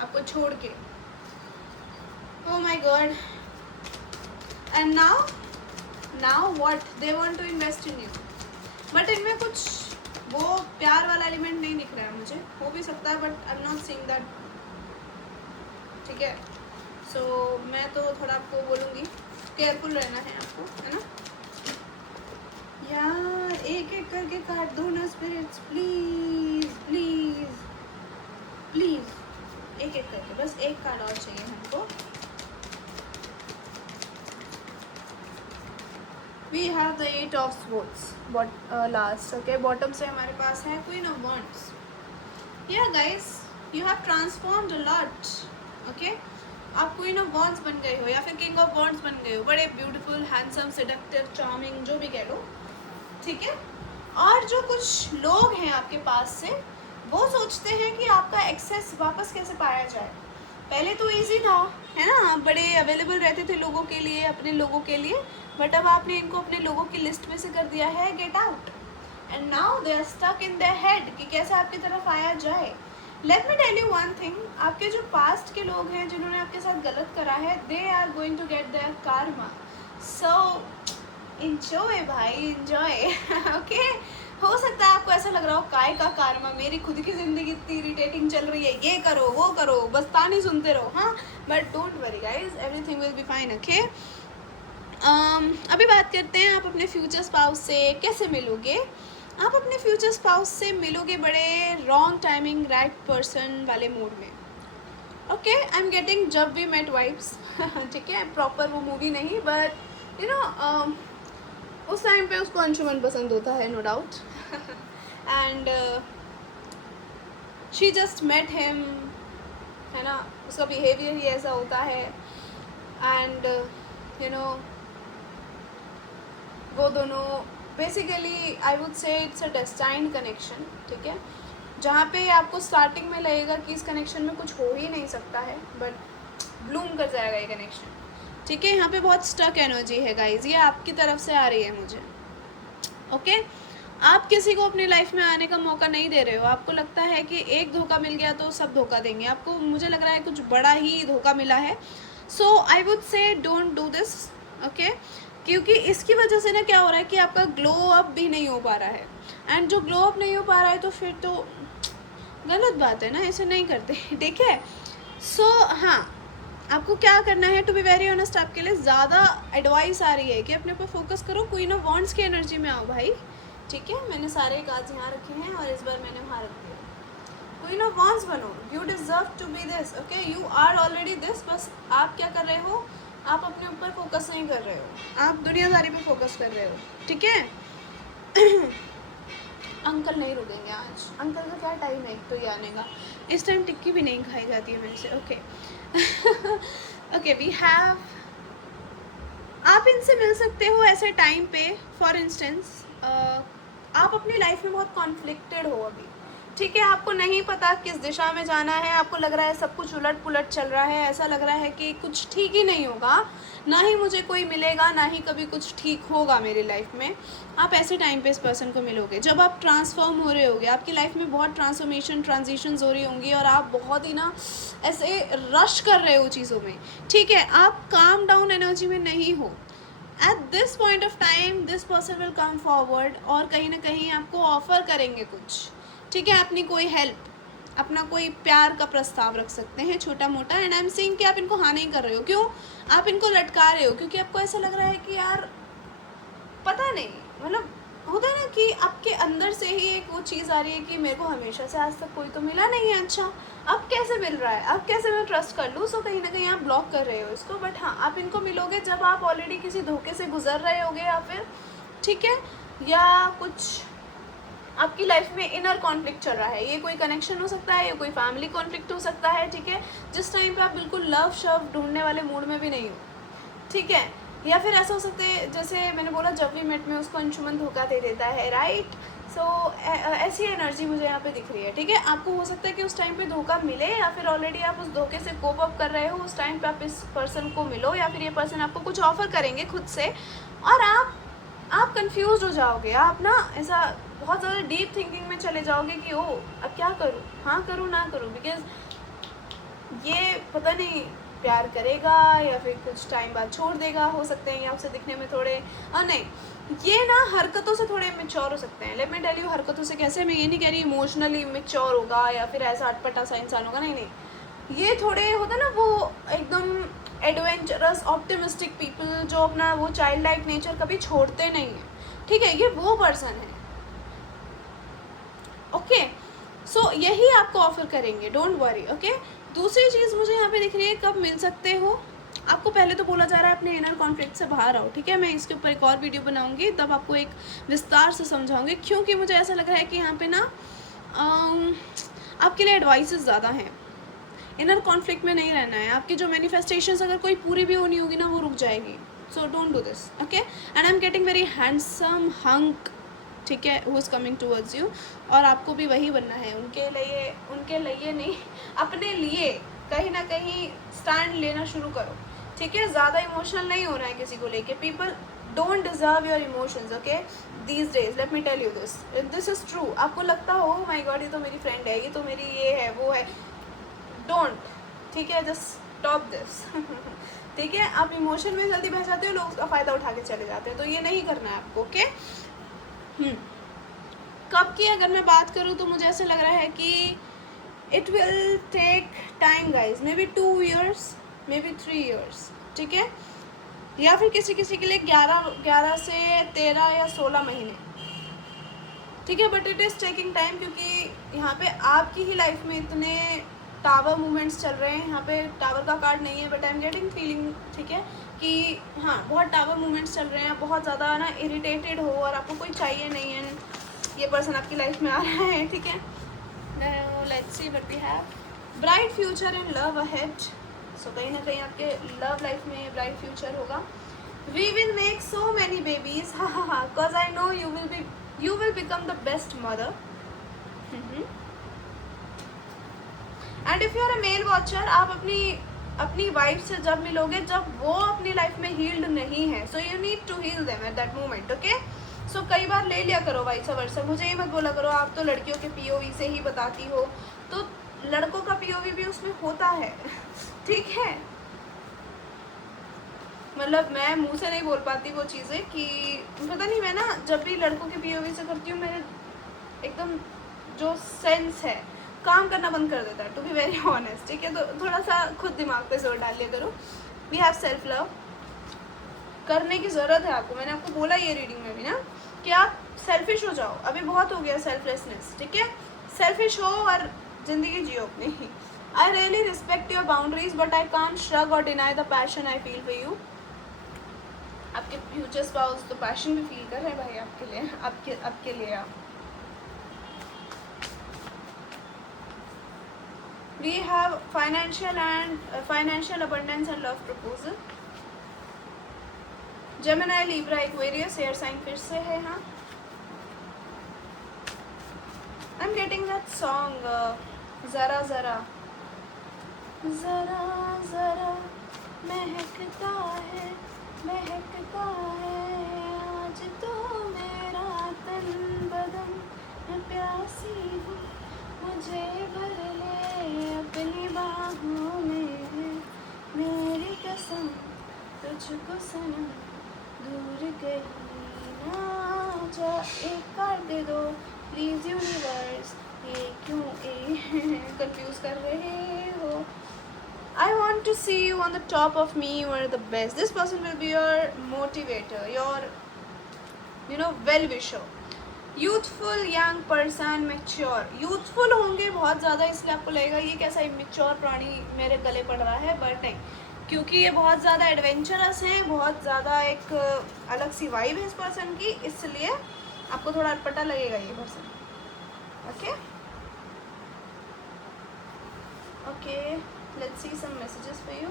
आपको छोड़ के. Oh my God. And now what? They want to invest in you. But इनमें कुछ वो प्यार वाला एलिमेंट नहीं दिख रहा है मुझे. हो भी सकता है but I am not seeing that, ठीक है. सो मैं तो थोड़ा आपको बोलूँगी केयरफुल रहना है आपको, है ना यार. एक एक करके काट दो ना स्पिरिट्स, प्लीज़ प्लीज़ प्लीज़. एक एक करके, बस एक कार्ड और चाहिए हमको. We have the 8 of swords last, okay. Bottom से हमारे पास है queen of wands. Yeah guys, you have transformed a lot, okay. आप क्वीन ऑफ वॉन्ड्स बन गए हो या फिर किंग ऑफ वॉन्ड्स बन गए हो, बड़े ब्यूटीफुल, हैंडसम, सेडक्टिव, चार्मिंग, जो भी कह लो, ठीक है। और जो कुछ लोग हैं आपके पास से, वो सोचते हैं कि आपका एक्सेस वापस कैसे पाया जाए। पहले तो इजी था, है ना, आप बड़े अवेलेबल रहते थे लोगों के लिए, अपने लोगों के लिए, बट अब आपने इनको अपने लोगों की लिस्ट में से कर दिया है get out, and now they are stuck in their head कि कैसे आपकी तरफ आया जाए। Let me tell you one thing, आपके जो पास्ट के लोग हैं जिन्होंने आपके साथ गलत करा है, they are going to get their karma, so enjoy भाई, इंजॉय। ओके, हो सकता है आपको ऐसा लग रहा हो काय का karma, मेरी खुद की ज़िंदगी इतनी इरिटेटिंग चल रही है, ये करो वो करो, बस ताने सुनते रहो, हाँ, but don't worry guys, everything will be fine, okay. अभी बात करते हैं आप अपने फ्यूचर स्पाउस से कैसे मिलोगे। आप अपने फ्यूचर स्पाउस से मिलोगे बड़े रॉन्ग टाइमिंग राइट पर्सन वाले मूड में, ओके। आई एम गेटिंग जब वी मेट वाइब्स, ठीक है, प्रॉपर वो मूवी नहीं, बट यू नो उस टाइम पे उसको अंशुमन पसंद होता है, no doubt, and she just met him, है ना, उसका बिहेवियर ही ऐसा होता है, एंड यू नो वो दोनों basically I would say it's a destined connection, ठीक है, जहाँ पे आपको स्टार्टिंग में लगेगा कि इस कनेक्शन में कुछ हो ही नहीं सकता है, बट ब्लूम कर जाएगा ये कनेक्शन, ठीक है। यहाँ पे बहुत स्टक एनर्जी है गाइज, ये आपकी तरफ से आ रही है मुझे, ओके। आप किसी को अपनी लाइफ में आने का मौका नहीं दे रहे हो, आपको लगता है कि एक धोखा मिल गया तो सब धोखा देंगे, आपको मुझे लग रहा है कुछ बड़ा ही धोखा मिला है, so I would say don't do this, okay, क्योंकि इसकी वजह से ना क्या हो रहा है कि आपका ग्लो अप भी नहीं हो पा रहा है, एंड जो ग्लो अप नहीं हो पा रहा है तो फिर तो गलत बात है ना, ऐसे नहीं करते, ठीक है। सो हाँ, आपको क्या करना है, टू बी वेरी ऑनेस्ट, आपके लिए ज़्यादा एडवाइस आ रही है कि अपने ऊपर फोकस करो, क्वीन ऑफ वॉन्ड्स की एनर्जी में आओ भाई, ठीक है। मैंने सारे कार्ड्स यहाँ रखे हैं और इस बार मैंने वहाँ रख दिया, क्वीन ऑफ वॉन्ड्स बनो, you deserve to be this, okay, you are already this, बस आप क्या कर रहे हो, आप अपने ऊपर फोकस नहीं कर रहे हो, आप दुनियादारी पे फोकस कर रहे हो, ठीक है। अंकल नहीं रुकेंगे आज, अंकल का क्या टाइम है एक तो ये आने का, इस टाइम टिक्की भी नहीं खाई जाती है मेरे से, ओके। ओके, वी हैव, आप इनसे मिल सकते हो ऐसे टाइम पे, फॉर इंस्टेंस आप अपनी लाइफ में बहुत कॉन्फ्लिक्टेड हो अभी, ठीक है, आपको नहीं पता किस दिशा में जाना है, आपको लग रहा है सब कुछ उलट पुलट चल रहा है, ऐसा लग रहा है कि कुछ ठीक ही नहीं होगा, ना ही मुझे कोई मिलेगा, ना ही कभी कुछ ठीक होगा मेरी लाइफ में। आप ऐसे टाइम पे इस पर्सन को मिलोगे जब आप ट्रांसफॉर्म हो रहे होगे, आपकी लाइफ में बहुत ट्रांसफॉर्मेशन, ट्रांजिशंस हो रही होंगी और आप बहुत ही ना ऐसे रश कर रहे हो चीज़ों में, ठीक है, आप काम डाउन एनर्जी में नहीं हो। At this point of time this person will come forward और कहीं ना कहीं आपको ऑफर करेंगे कुछ, ठीक है, अपनी कोई हेल्प, अपना कोई प्यार का प्रस्ताव रख सकते हैं छोटा मोटा, एंड आई एम सेइंग कि आप इनको हाँ नहीं कर रहे हो, क्यों, आप इनको लटका रहे हो क्योंकि आपको ऐसा लग रहा है कि यार पता नहीं, मतलब होता है ना कि आपके अंदर से ही एक वो चीज़ आ रही है कि मेरे को हमेशा से आज तक कोई तो मिला नहीं है, अच्छा अब कैसे मिल रहा है, अब कैसे मैं ट्रस्ट कर लूँ, सो कहीं ना कहीं आप ब्लॉक कर रहे हो इसको, बट हाँ आप इनको मिलोगे जब आप ऑलरेडी किसी धोखे से गुजर रहे होगे, या फिर ठीक है, या कुछ आपकी लाइफ में इनर कॉन्फ्लिक्ट चल रहा है, ये कोई कनेक्शन हो सकता है, ये कोई फैमिली कॉन्फ्लिक्ट हो सकता है, ठीक है, जिस टाइम पे आप बिल्कुल लव शव ढूंढने वाले मूड में भी नहीं हो, ठीक है, या फिर ऐसा हो सकता है जैसे मैंने बोला जब भी मेट में उसको अंशुमन धोखा दे देता है, राइट, सो ऐसी एनर्जी मुझे यहाँ पे दिख रही है, ठीक है। आपको हो सकता है कि उस टाइम पे धोखा मिले, या फिर ऑलरेडी आप उस धोखे से कोप अप कर रहे हो, उस टाइम पे आप इस पर्सन को मिलो, या फिर ये पर्सन आपको कुछ ऑफर करेंगे खुद से और आप कंफ्यूज हो जाओगे, आप ना ऐसा बहुत ज़्यादा डीप थिंकिंग में चले जाओगे कि ओ अब क्या करूँ, हाँ करूँ ना करूँ, बिकॉज ये पता नहीं प्यार करेगा या फिर कुछ टाइम बाद छोड़ देगा, हो सकते हैं ये आपसे दिखने में थोड़े नहीं, ये ना हरकतों से थोड़े मेच्योर हो सकते हैं। लेट मी टेल यू हरकतों से कैसे, मैं ये नहीं कह रही इमोशनली मेच्योर होगा या फिर ऐसा अटपटा सा इंसान होगा, नहीं नहीं, ये थोड़े होता ना वो एकदम एडवेंचरस ऑप्टिमिस्टिक पीपल जो अपना वो चाइल्ड लाइक नेचर कभी छोड़ते नहीं है, ठीक है, ये वो पर्सन है, ओके। सो यही आपको ऑफर करेंगे, डोंट वरी, ओके। दूसरी चीज़ मुझे यहाँ पे दिख रही है कब मिल सकते हो, आपको पहले तो बोला जा रहा है अपने इनर कॉन्फ्लिक्ट से बाहर आओ, ठीक है। मैं इसके ऊपर एक और वीडियो बनाऊंगी, तब आपको एक विस्तार से समझाऊंगी, क्योंकि मुझे ऐसा लग रहा है कि यहाँ पे ना आपके लिए एडवाइसेस ज़्यादा हैं। इनर कॉन्फ्लिक्ट में नहीं रहना है। आपकी जो मैनिफेस्टेशंस अगर कोई पूरी भी होनी होगी ना, वो रुक जाएगी। So don't do this, okay. And I am getting very handsome hunk, ठीक है, who is coming towards you, और आपको भी वही बनना है। उनके लिए नहीं, अपने लिए कहीं ना कहीं स्टैंड लेना शुरू करो, ठीक है। ज़्यादा इमोशनल नहीं होना है किसी को लेके। People don't deserve your emotions, okay, these days. Let me tell you this is true. आपको लगता हो माई गॉड ये तो मेरी फ्रेंड है, ये तो मेरी ये है वो है, डोंट, ठीक है, जस्ट स्टॉप दिस ठीक है। आप इमोशन में जल्दी बह जाते हो, लोग उसका फ़ायदा उठा के चले जाते हैं, तो ये नहीं करना है आपको, ओके। कब की अगर मैं बात करूँ तो मुझे ऐसा लग रहा है कि it will take time guys, maybe 2 years, maybe 3 years, ठीक है, या फिर किसी किसी के लिए 11 से 13 या 16 महीने, ठीक है। But it is taking time, क्योंकि यहाँ पे आपकी ही लाइफ में इतने टावर मूवमेंट्स चल रहे हैं। यहाँ पे टावर का कार्ड नहीं है, but I am getting feeling, ठीक है, कि हाँ बहुत टावर मूवमेंट्स चल रहे हैं, बहुत ज़्यादा ना इरिटेटेड हो और आपको कोई चाहिए नहीं है, ये पर्सन आपकी लाइफ में आ रहा है, ठीक है। Let's see what we have. Bright future and love ahead, so कहीं ना कहीं आपके लव लाइफ में ब्राइट फ्यूचर होगा। We will make so many babies, हाँ हाँ हाँ, because I know you will become the best mother. And if you are a male watcher, आप अपनी वाइफ से जब मिलोगे जब वो अपनी लाइफ में हील्ड नहीं है, so you need to heal them at that moment, okay? So कई बार ले लिया करो वाइस वर्सा। मुझे ये मत बोला करो आप तो लड़कियों के POV से ही बताती हो, तो लड़कों का POV भी उसमें होता है ठीक है। मतलब मैं मुंह से नहीं बोल पाती वो चीज़ें कि पता नहीं, मैं ना जब भी लड़कों के POV से करती हूँ, मेरे एकदम जो सेंस है काम करना बंद कर देता है, टू बी वेरी ऑनेस्ट, ठीक है। तो थोड़ा सा खुद दिमाग पे जोर डाल लिया करो। वी हैव सेल्फ लव करने की ज़रूरत है आपको। मैंने आपको बोला ये रीडिंग में भी ना कि आप सेल्फिश हो जाओ, अभी बहुत हो गया सेल्फलेसनेस, ठीक है। सेल्फिश हो और ज़िंदगी जियो अपनी। I really respect your boundaries, but I can't shrug और deny the passion I feel for you. आपके फ्यूचर स्पाउस तो पैशन भी फील कर रहे हैं भाई आपके लिए, आपके लिए आप। We have financial abundance and love proposal. Gemini, Libra, Aquarius air sign फिर से है, हाँ। I am getting that song, जरा जरा जरा जरा महकता है आज तो मेरा तन बदन, मैं प्यासी हूँ मुझे भर ले अपनी बाहों में, मेरी कसम तुझको सनम दूर कहीं ना जा। एक कार्ड दे दो प्लीज यूनिवर्स, ये क्यों कंफ्यूज कर रहे हो। I want to see you on the top of me. You are the best. This person will be your motivator, your well-wisher. Youthful young person, mature. Youthful होंगे बहुत ज़्यादा, इसलिए आपको लगेगा ये कैसा immature प्राणी मेरे गले पड़ रहा है, बट नहीं, क्योंकि ये बहुत ज़्यादा एडवेंचरस हैं, बहुत ज़्यादा एक अलग सी वाइब है इस पर्सन की, इसलिए आपको थोड़ा अटपटा लगेगा ये person, okay okay. Let's see some messages for you.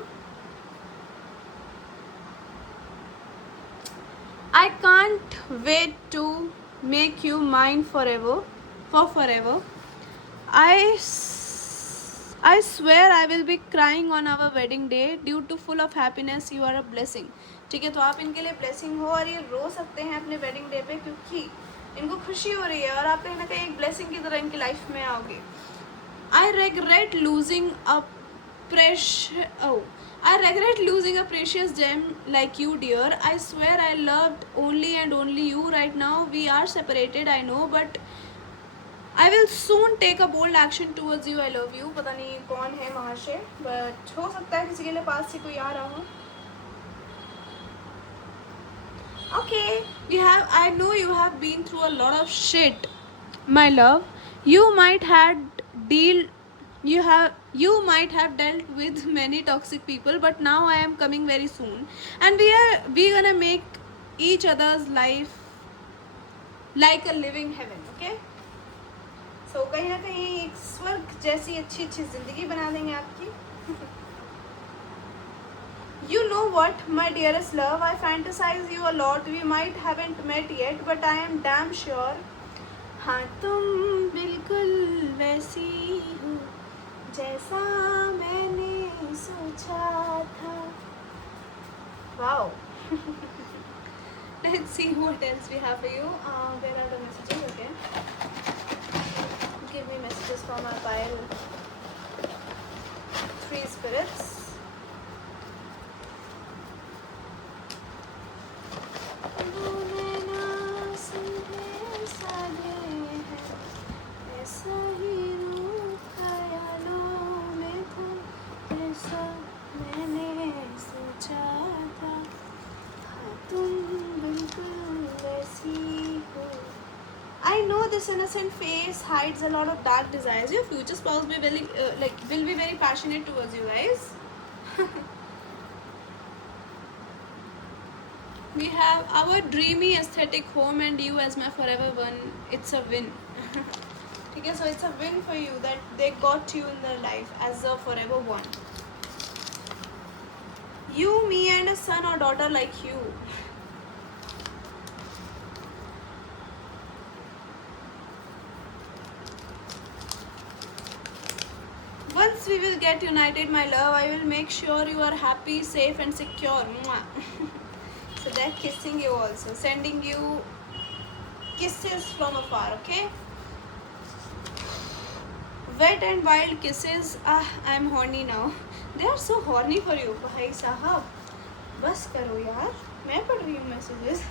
I can't wait to make you mine forever, for forever. I swear I will be crying on our wedding day. Due to full of happiness, you are a blessing. ठीक है, तो आप इनके लिए blessing हो और ये रो सकते हैं अपने वेडिंग डे पे, क्योंकि इनको खुशी हो रही है और आप कहीं ना कहीं एक ब्लेसिंग की तरह इनकी लाइफ में आओगे। I regret losing a I regret losing a precious gem like you, dear. I swear I loved only and only you. Right now we are separated, I know, but I will soon take a bold action towards you. I love you. पता नहीं कौन है महाशय, but हो सकता है किसी के लिए पास से कोई आ रहा हो। Okay, I know you have been through a lot of shit, my love. You might had deal You might have dealt with many toxic people, but now I am coming very soon, and we gonna make each other's life like a living heaven. Okay, so कहीं ना कहीं एक स्वर्ग जैसी अच्छी अच्छी जिंदगी बना देंगे आपकी. You know what, my dearest love, I fantasize you a lot. We might haven't met yet, but I am damn sure. हाँ तुम बिल्कुल वैसी हो जैसा मैंने सोचा था. Wow. Let's see what else we have for you. Where are the messages? Okay. Give me messages from our pile. 3 spirits. ऐसा ही रूप ख्यालों में था ऐसा मैंने सोचा था. हाँ तुम बिल्कुल वैसी हो. I know this innocent face hides a lot of dark desires. Your future spouse will be very passionate towards you guys. We have our dreamy aesthetic home and you as my forever one. It's a win. Okay, so it's a win for you that they got you in their life as a forever one. You, me and a son or daughter like you. Once we will get united, my love, I will make sure you are happy, safe and secure. So they're kissing you also, sending you kisses from afar. Okay, wet and wild kisses. I am horny now. They are so horny for you. भाई साहब बस करो यार, मैं पढ़ रही हूँ messages.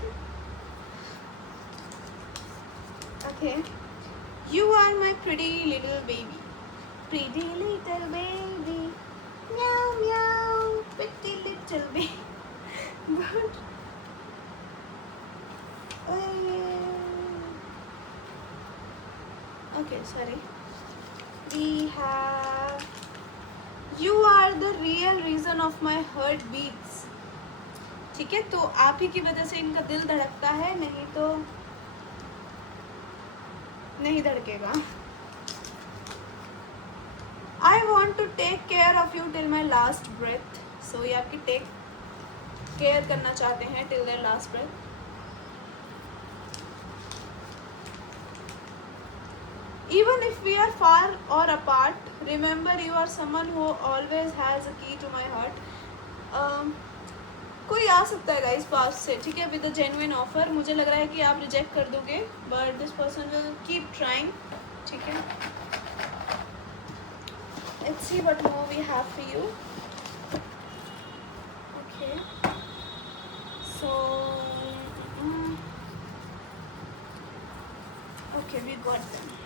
Okay, you are my pretty little baby. Pretty little baby, meow meow, pretty little baby. But okay, sorry. We have you are the real reason of my heart beats. ठीक है, तो आप ही की वजह से इनका दिल धड़कता है, नहीं तो नहीं धड़केगा. I want to take care of you till my last breath. So ये आपकी टेक केयर करना चाहते हैं till their last breath. Even if we are far or apart, remember you are someone who always has a key to my heart. कोई आ सकता है guys पास से, ठीक है, with a genuine offer. मुझे लग रहा है कि आप रिजेक्ट कर दोगे, but this person will keep trying. ठीक है, let's see what more we have for you. Okay, so okay, we got them.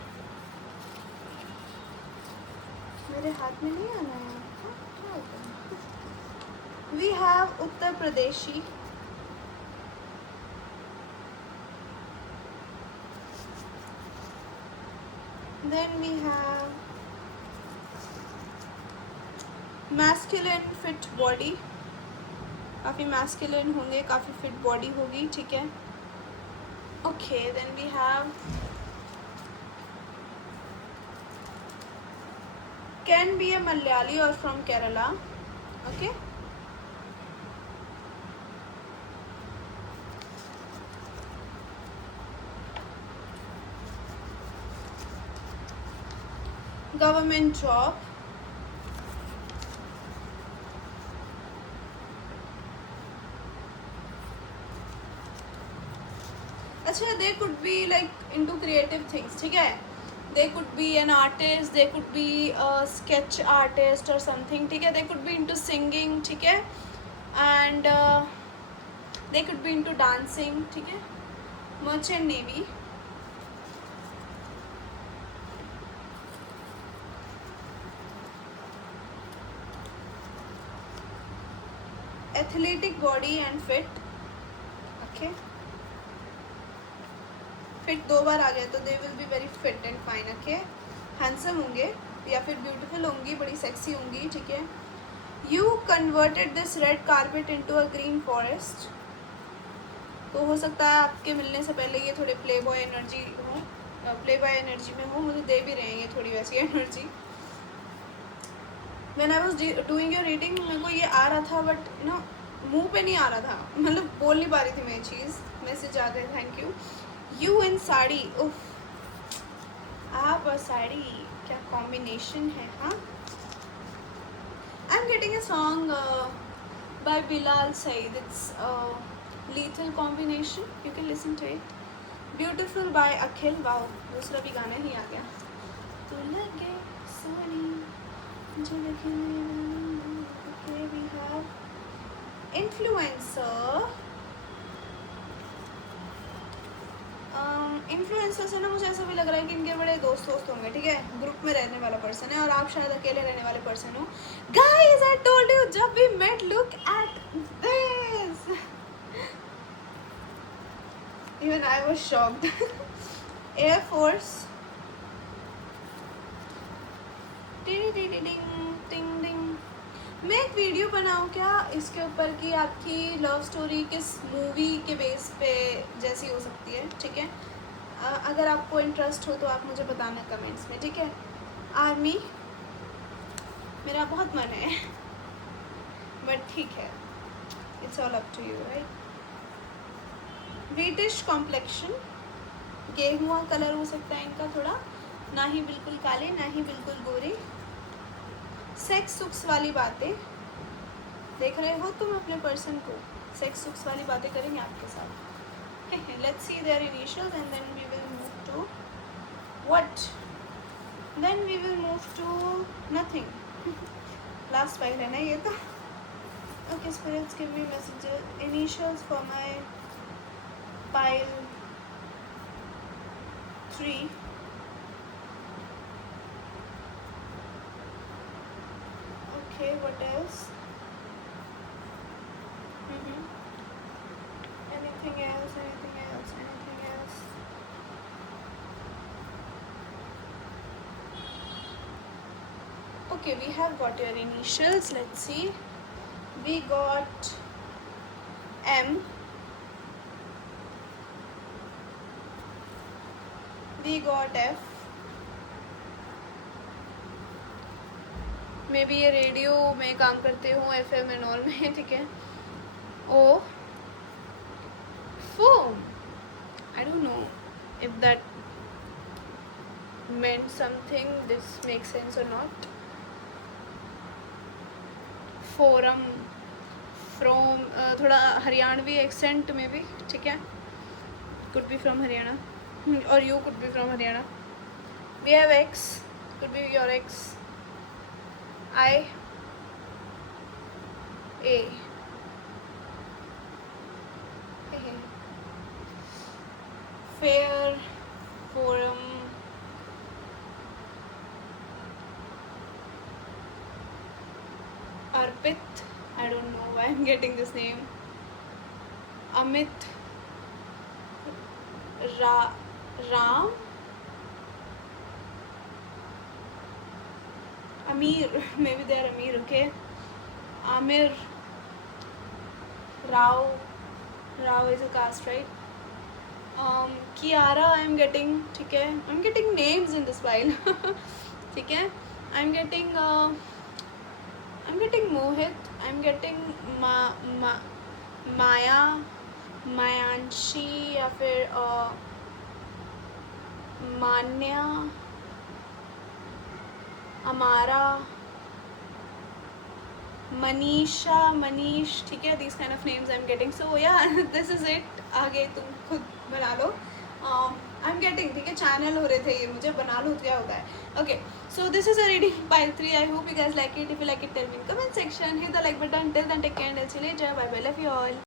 मेरे हाथ में नहीं आना है. क्या होता है? We have Uttar Pradeshi. Then we have masculine fit body. काफ़ी masculine होंगे, काफ़ी fit body होगी, ठीक है. Okay, then we have can be a Malayali or from Kerala. Okay. Government job. अच्छा, they could be like into creative things, ठीक है. They could be an artist, they could be a sketch artist or something, ठीक है. They could be into singing, ठीक है, and they could be into dancing, ठीक है. Merchant Navy. Athletic body and fit. Okay. Fit 2 बार आ गया तो they will be very fit and fine. Okay. Handsome होंगे. या फिर ब्यूटीफुल होंगी, बड़ी सेक्सी होंगी, ठीक है। You converted this red carpet into a green forest. तो हो सकता है आपके मिलने से पहले ये थोड़े प्ले बॉय एनर्जी हो, प्ले बॉय एनर्जी में हो, मुझे दे भी रहे हैं ये थोड़ी वैसी energy. When I was doing your reading मेरे को ये आ रहा था, बट नो मुंह पे नहीं आ रहा था, मतलब बोल नहीं पा रही थी मैं ये चीज़। मैसेज आ गए, thank you. You in sari, उफ, आप और साड़ी क्या कॉम्बिनेशन है, हाँ। I am getting a song by Bilal Saeed, it's lethal combination, you can listen to it. Beautiful by Akhil, wow, दूसरा भी गाना ही आ गया। तो लगे सोनी जो लगे, वी हैव इन्फ्लुएंसर। इन्फ्लुएंसर से ना मुझे ऐसा भी लग रहा है कि इनके बड़े दोस्त होंगे, ठीक है, ग्रुप में रहने वाला पर्सन है, और आप शायद अकेले रहने वाले पर्सन हो। गाइस आई टोल्ड यू जब we met, look at this, even I was shocked. Air force, टिंग टिंग। मैं एक वीडियो बनाऊँ क्या इसके ऊपर कि आपकी लव स्टोरी किस मूवी के बेस पे जैसी हो सकती है, ठीक है। अगर आपको इंटरेस्ट हो तो आप मुझे बताना कमेंट्स में, ठीक है। आर्मी मेरा बहुत मन है, बट ठीक है, it's all up to you, right. Wheatish complexion, गेहुआ कलर हो सकता है इनका थोड़ा, ना ही बिल्कुल काले ना ही बिल्कुल गोरे। सेक्स सुक्स वाली बातें, देख रहे हो तुम अपने पर्सन को, सेक्स सुक्स वाली बातें करेंगे आपके साथ। Let's see their initials and then we will move to what? Then we will move to nothing. Last file है ना ये तो। Okay, spirits give me messages. Initials for my pile 3. Okay, what else? Anything else? Anything else? Anything else? Okay, we have got your initials. Let's see. We got M. We got F. May be ये radio में काम करते हो, FM and all में, ठीक है। O. Foam. I don't know if that meant something, this makes sense or not. Forum, from थोड़ा Haryanvi accent में भी, ठीक है, could be from Haryana, or you could be from Haryana. We have X, could be your ex। I, A, fair, forum, Arpit, I don't know why I'm getting this name, Amit, Ram, Amir, maybe they are Amir, okay, Amir, Rao is a caste, right? Kiara, I'm getting, ठीक है, I'm getting names in this file, ठीक है। I'm getting Mohit, I'm getting माया, मायांशी, या फिर मान्या, अमारा, मनीषा, मनीष, ठीक है, these kind of names I'm getting. So yeah, this is it. आगे तुम खुद बना लो। I'm getting, ठीक है, चैनल हो रहे थे ये, मुझे बना लो क्या होता है। Okay, so this is a reading pile 3. I hope you guys like it. If you like it, tell me in comment section. Hit the like button. Till then, take care and I'll see you later. Bye bye. Love you all.